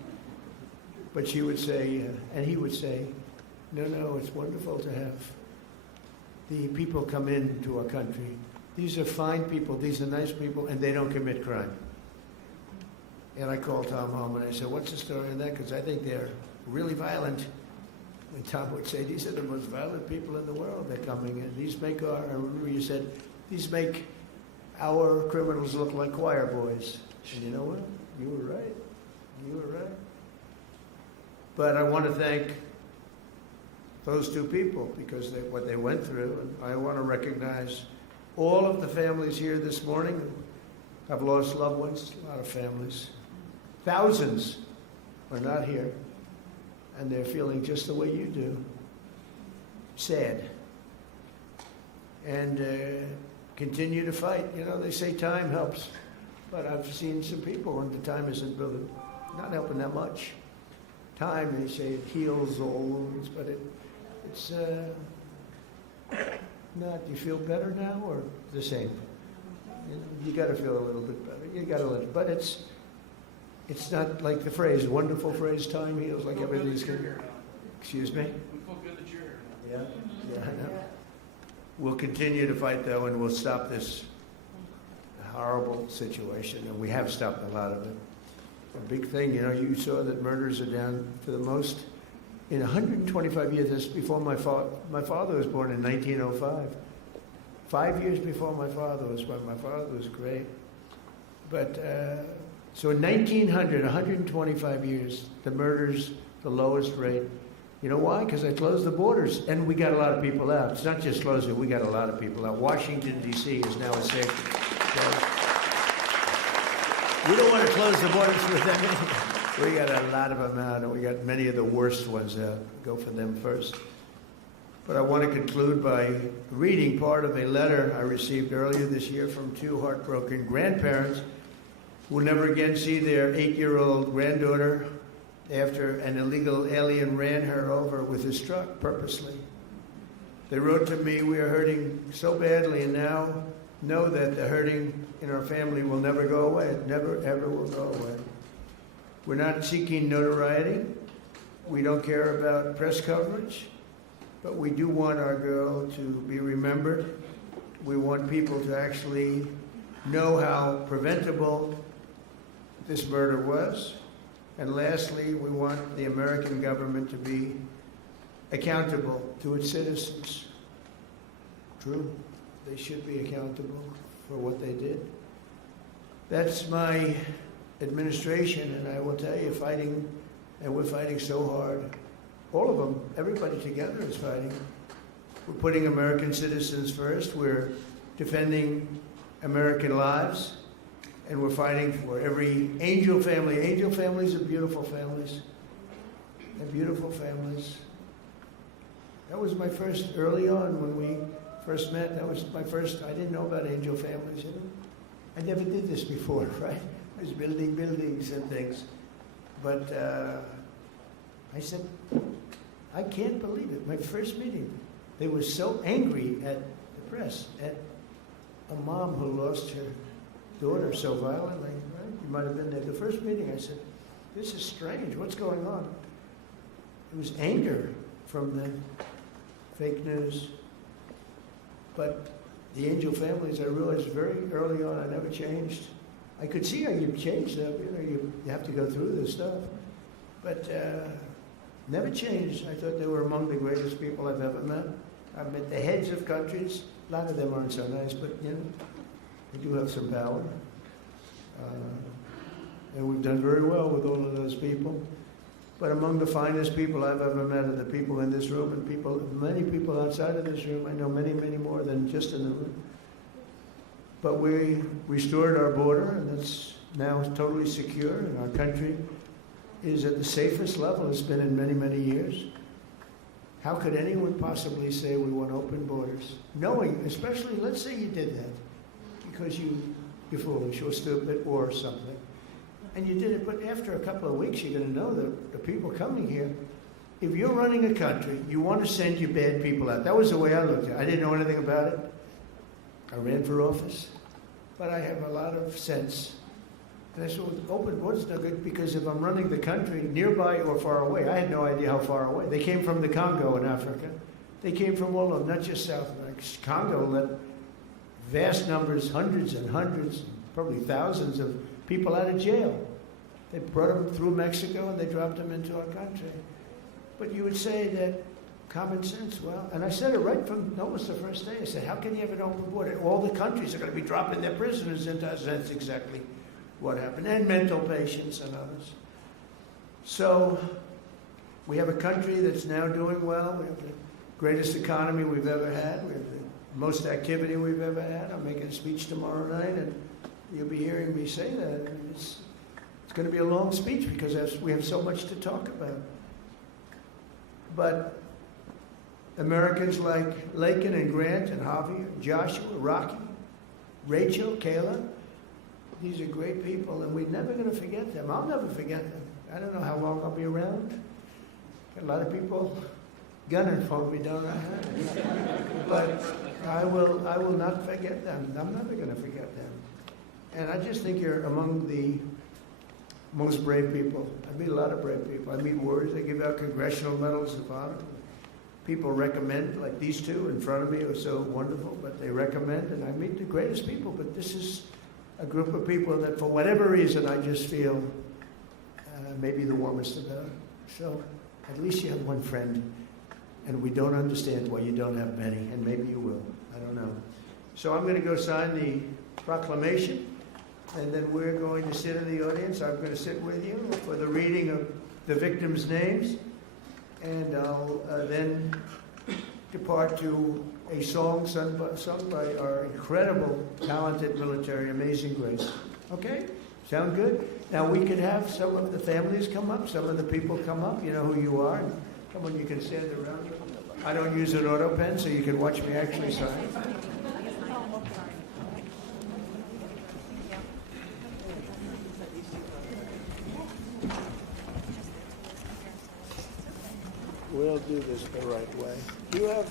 But she would say, and he would say, no, it's wonderful to have the people come into our country. These are fine people, these are nice people, and they don't commit crime. And I called Tom home and I said, what's the story on that? Because I think they're really violent. And Tom would say, these are the most violent people in the world. They're coming in. These make our, I remember you said, these make our criminals look like choir boys. And you know what? You were right. You were right. But I want to thank those two people because what they went through. And I want to recognize all of the families here this morning who have lost loved ones, a lot of families. Thousands are not here, and they're feeling just the way you do, sad. And continue to fight. You know, they say time helps, but I've seen some people and the time isn't really, not helping that much. Time, they say it heals all wounds, but it's not. Do you feel better now or the same? You got to feel a little bit better. You got to let it, but it's not like the phrase, wonderful phrase, time heals, like everything's good. Excuse me? We feel good that you're here. Yeah, I know. We'll continue to fight though, and we'll stop this horrible situation, and we have stopped a lot of it. a big thing. You know, you saw that murders are down for the most in 125 years. That's before my father. My father was born in 1905. 5 years before my father was born. My father was great. But so in 1900, 125 years, the murders, the lowest rate. You know why? Because I closed the borders, and we got a lot of people out. It's not just closing, we got a lot of people out. Washington, D.C. is now a safe. So we don't want to close the borders for them. We got a lot of them out, and we got many of the worst ones out. Go for them first. But I want to conclude by reading part of a letter I received earlier this year from two heartbroken grandparents who will never again see their 8-year-old granddaughter after an illegal alien ran her over with his truck purposely. They wrote to me, "We are hurting so badly, and now know that the hurting in our family will never go away. It never, ever will go away. We're not seeking notoriety. We don't care about press coverage, but we do want our girl to be remembered. We want people to actually know how preventable this murder was. And lastly, we want the American government to be accountable to its citizens." True, they should be accountable for what they did. That's my administration, and I will tell you, fighting, and we're fighting so hard. All of them, everybody together is fighting. We're putting American citizens first. We're defending American lives. And we're fighting for every Angel family. Angel families are beautiful families. They're beautiful families. That was my first, early on when we first met, that was my first, I didn't know about Angel families. You know? I never did this before, right? I was building buildings and things. But I said, I can't believe it. My first meeting, they were so angry at the press, at a mom who lost her daughter so violently, right? You might have been there. The first meeting, I said, this is strange. What's going on? It was anger from the fake news. But the Angel families, I realized very early on, I never changed. I could see how you changed them. You know, you have to go through this stuff. But never changed. I thought they were among the greatest people I've ever met. I've met the heads of countries. A lot of them aren't so nice, but, you know, they do have some power. And we've done very well with all of those people. But among the finest people I've ever met are the people in this room and people, many people outside of this room. I know many, many more than just in the room. But we restored our border, and it's now totally secure, and our country is at the safest level it's been in many, many years. How could anyone possibly say we want open borders? Knowing, especially, let's say you did that because you're foolish or stupid or something. And you did it, but after a couple of weeks, you're going to know that the people coming here, if you're running a country, you want to send your bad people out. That was the way I looked at it. I didn't know anything about it. I ran for office, but I have a lot of sense. And I said, well, open borders no good because if I'm running the country nearby or far away, I had no idea how far away. They came from the Congo in Africa. They came from all of them, not just South America. Congo let vast numbers, hundreds and hundreds, probably thousands of people out of jail. They brought them through Mexico and they dropped them into our country. But you would say that common sense, well, and I said it right from almost the first day. I said, how can you have an open border? All the countries are going to be dropping their prisoners into us. That's exactly what happened. And mental patients and others. So we have a country that's now doing well. We have the greatest economy we've ever had. We have the most activity we've ever had. I'm making a speech tomorrow night, and you'll be hearing me say that. I mean, it's going to be a long speech because we have so much to talk about. But Americans like Lakin and Grant and Javier, Joshua, Rocky, Rachel, Kayla, these are great people, and we're never going to forget them. I'll never forget them. I don't know how long I'll be around. Got a lot of people gunning for me, don't I? But I will not forget them. I'm never going to forget them. And I just think you're among the most brave people. I meet a lot of brave people. I meet warriors. They give out congressional medals of honor. People recommend, like these two in front of me are so wonderful, but they recommend, and I meet the greatest people. But this is a group of people that, for whatever reason, I just feel maybe the warmest of them. So at least you have one friend, and we don't understand why you don't have many, and maybe you will. I don't know. So I'm going to go sign the proclamation, and then we're going to sit in the audience. I'm going to sit with you for the reading of the victims' names, and I'll then depart to a song sung by our incredible, talented military, Amazing Grace. Okay? Sound good? Now we could have some of the families come up, some of the people come up. You know who you are. Come on, you can stand around. I don't use an auto pen, so you can watch me actually sign. We'll do this the right way. Do you have,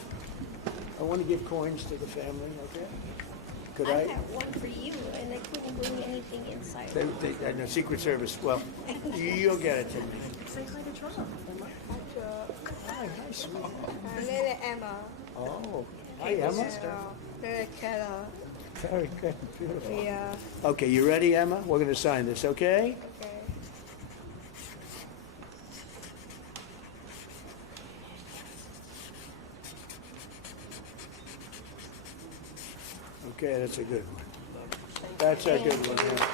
I want to give coins to the family, okay? Could I? have one for you, and I couldn't bring anything inside. No, Secret Service, well, you'll get it to me. Say hi to Trump. Hi, sweetie. Little Emma. Oh, hi, Emma. Little Kella. Very good, beautiful. Yeah. Okay, you ready, Emma? We're going to sign this, okay? Okay. Okay, that's a good one. That's a good one, yeah.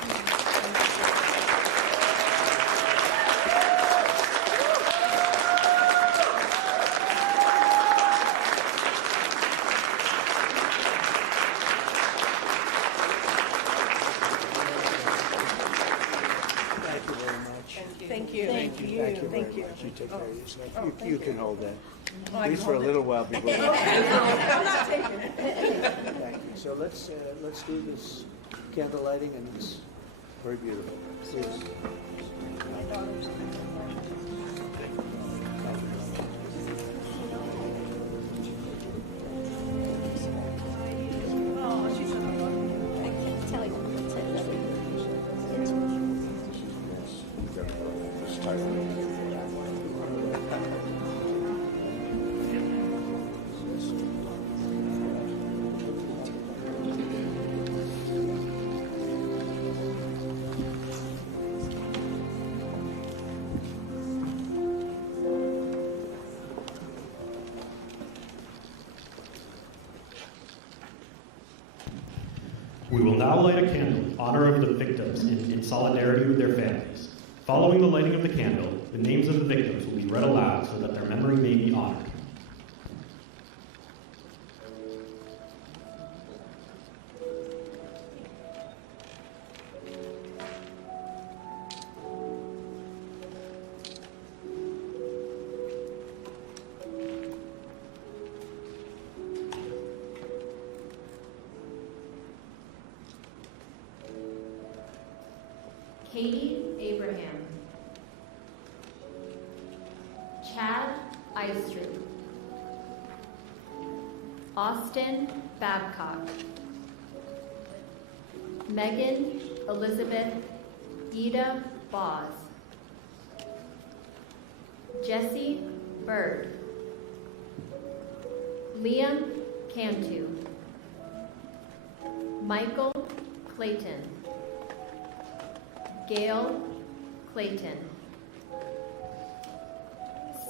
Thank you. Thank you very much. You take care of yourself. You can hold that. Oh, I At least can for a hold little it. while before. I'm not taking it. Thank you. So let's do this candle lighting, and it's very beautiful. Please. We will now light a candle in honor of the victims in solidarity with their families. Following the lighting of the candle, the names of the victims will be read aloud so that their memory may be honored. Katie Abraham, Chad Istru, Austin Babcock, Megan Elizabeth Ida Boz, Jesse Bird, Liam Cantu, Michael Clayton, Gail Clayton,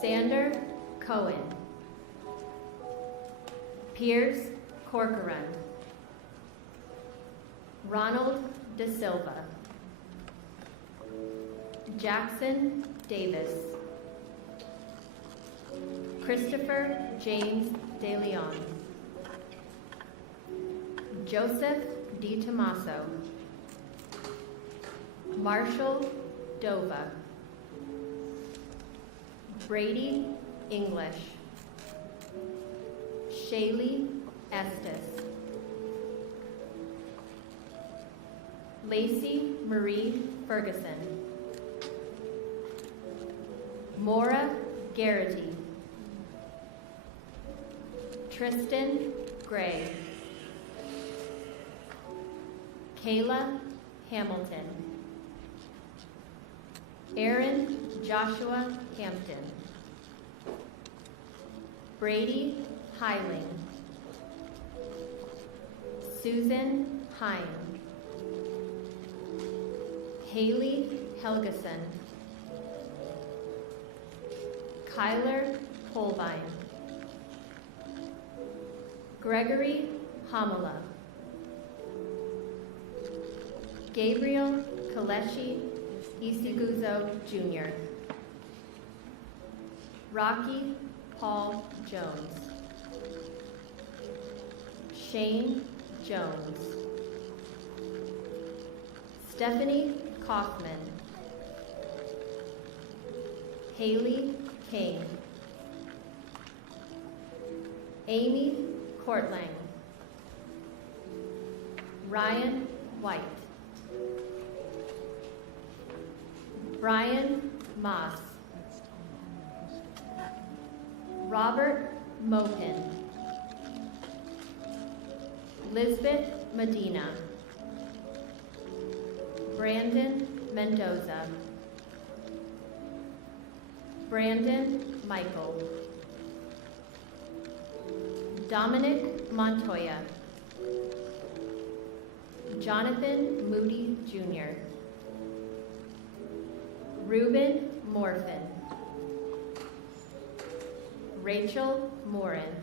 Sander Cohen, Piers Corcoran, Ronald De Silva, Jackson Davis, Christopher James De Leon, Joseph Di Tommaso, Marshall Dova, Brady English, Shaylee Estes, Lacey Marie Ferguson, Maura Garrity, Tristan Gray, Kayla Hamilton, Aaron Joshua Hampton, Brady Hiling, Susan Hine, Haley Helgeson, Kyler Holbein, Gregory Hamala, Gabriel Kaleshi Isiguzo Jr., Rocky Paul Jones, Shane Jones, Stephanie Kaufman, Haley King, Amy Courtlang, Ryan White, Brian Moss, Robert Mopin, Lisbeth Medina, Brandon Mendoza, Brandon Michael, Dominic Montoya, Jonathan Moody Jr., Ruben Morfin, Rachel Morin,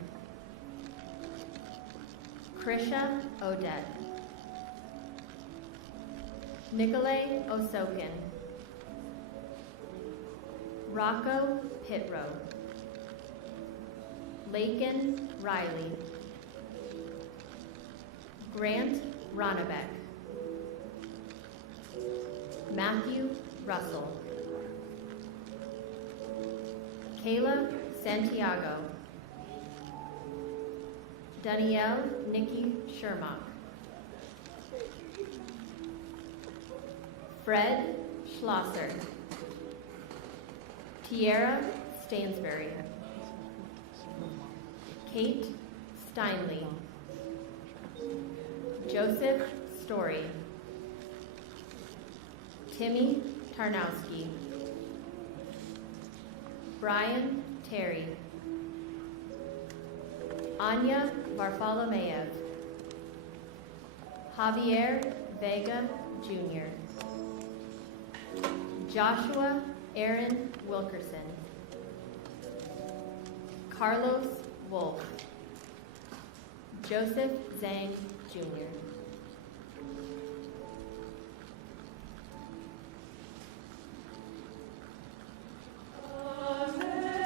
Krisha Odette, Nicolay Osokin, Rocco Pitro, Lakin Riley, Grant Ronnebeck, Matthew Russell, Kayla Santiago, Danielle Nikki Shermock, Fred Schlosser, Tierra Stansberry, Kate Steinley, Joseph Story, Timmy Tarnowski, Brian Terry, Anya Varfolomeev, Javier Vega Jr., Joshua Aaron Wilkerson, Carlos Wolf, Joseph Zhang Jr. I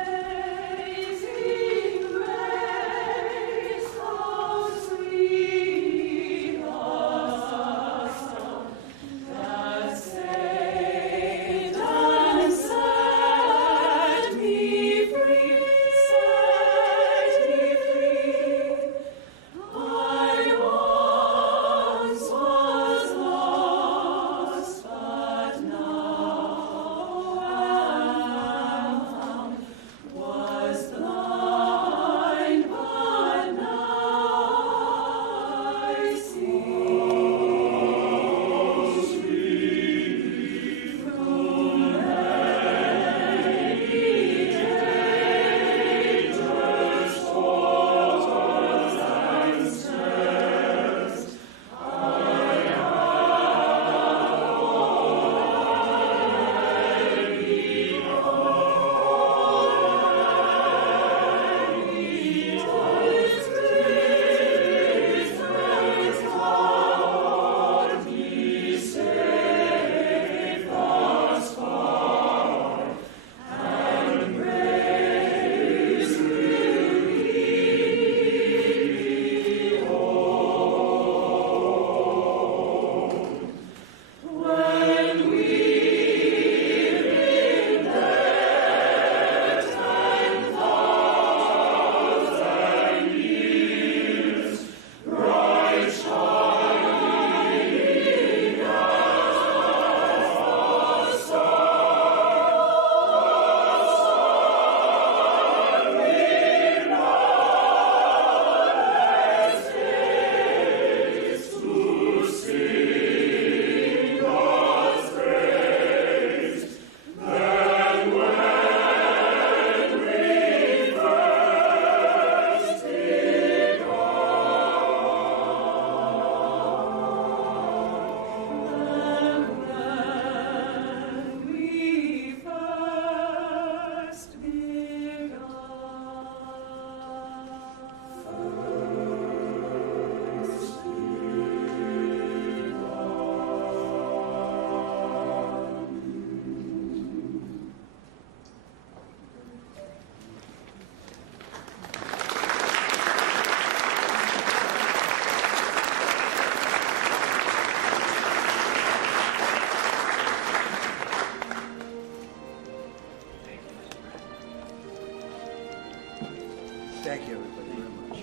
you, everybody, very much.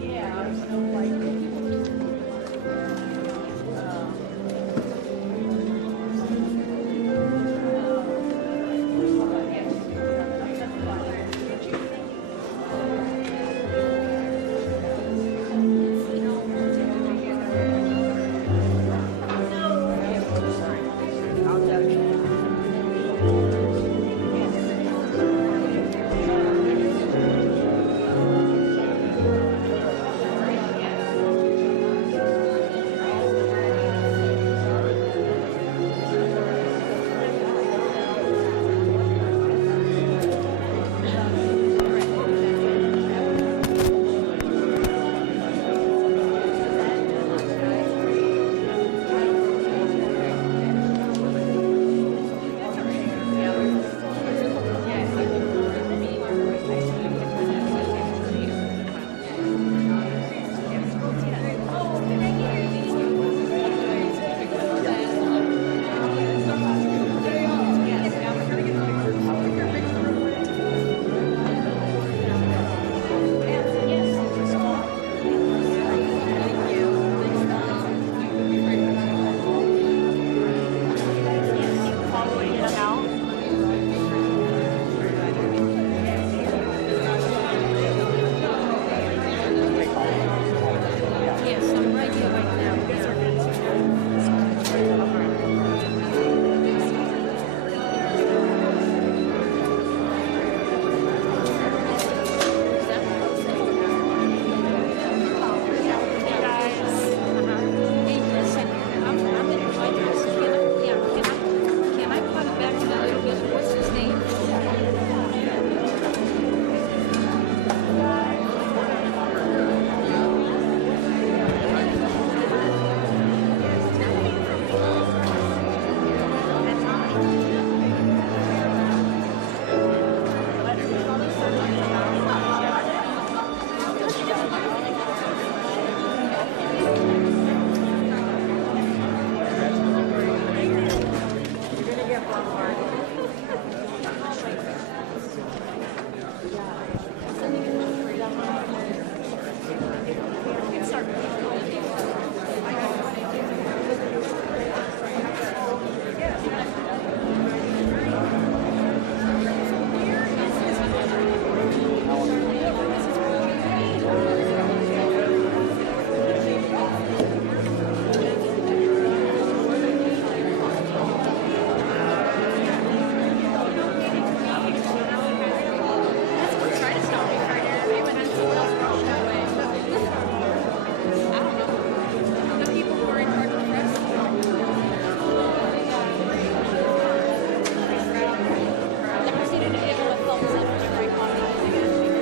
Yeah, I don't like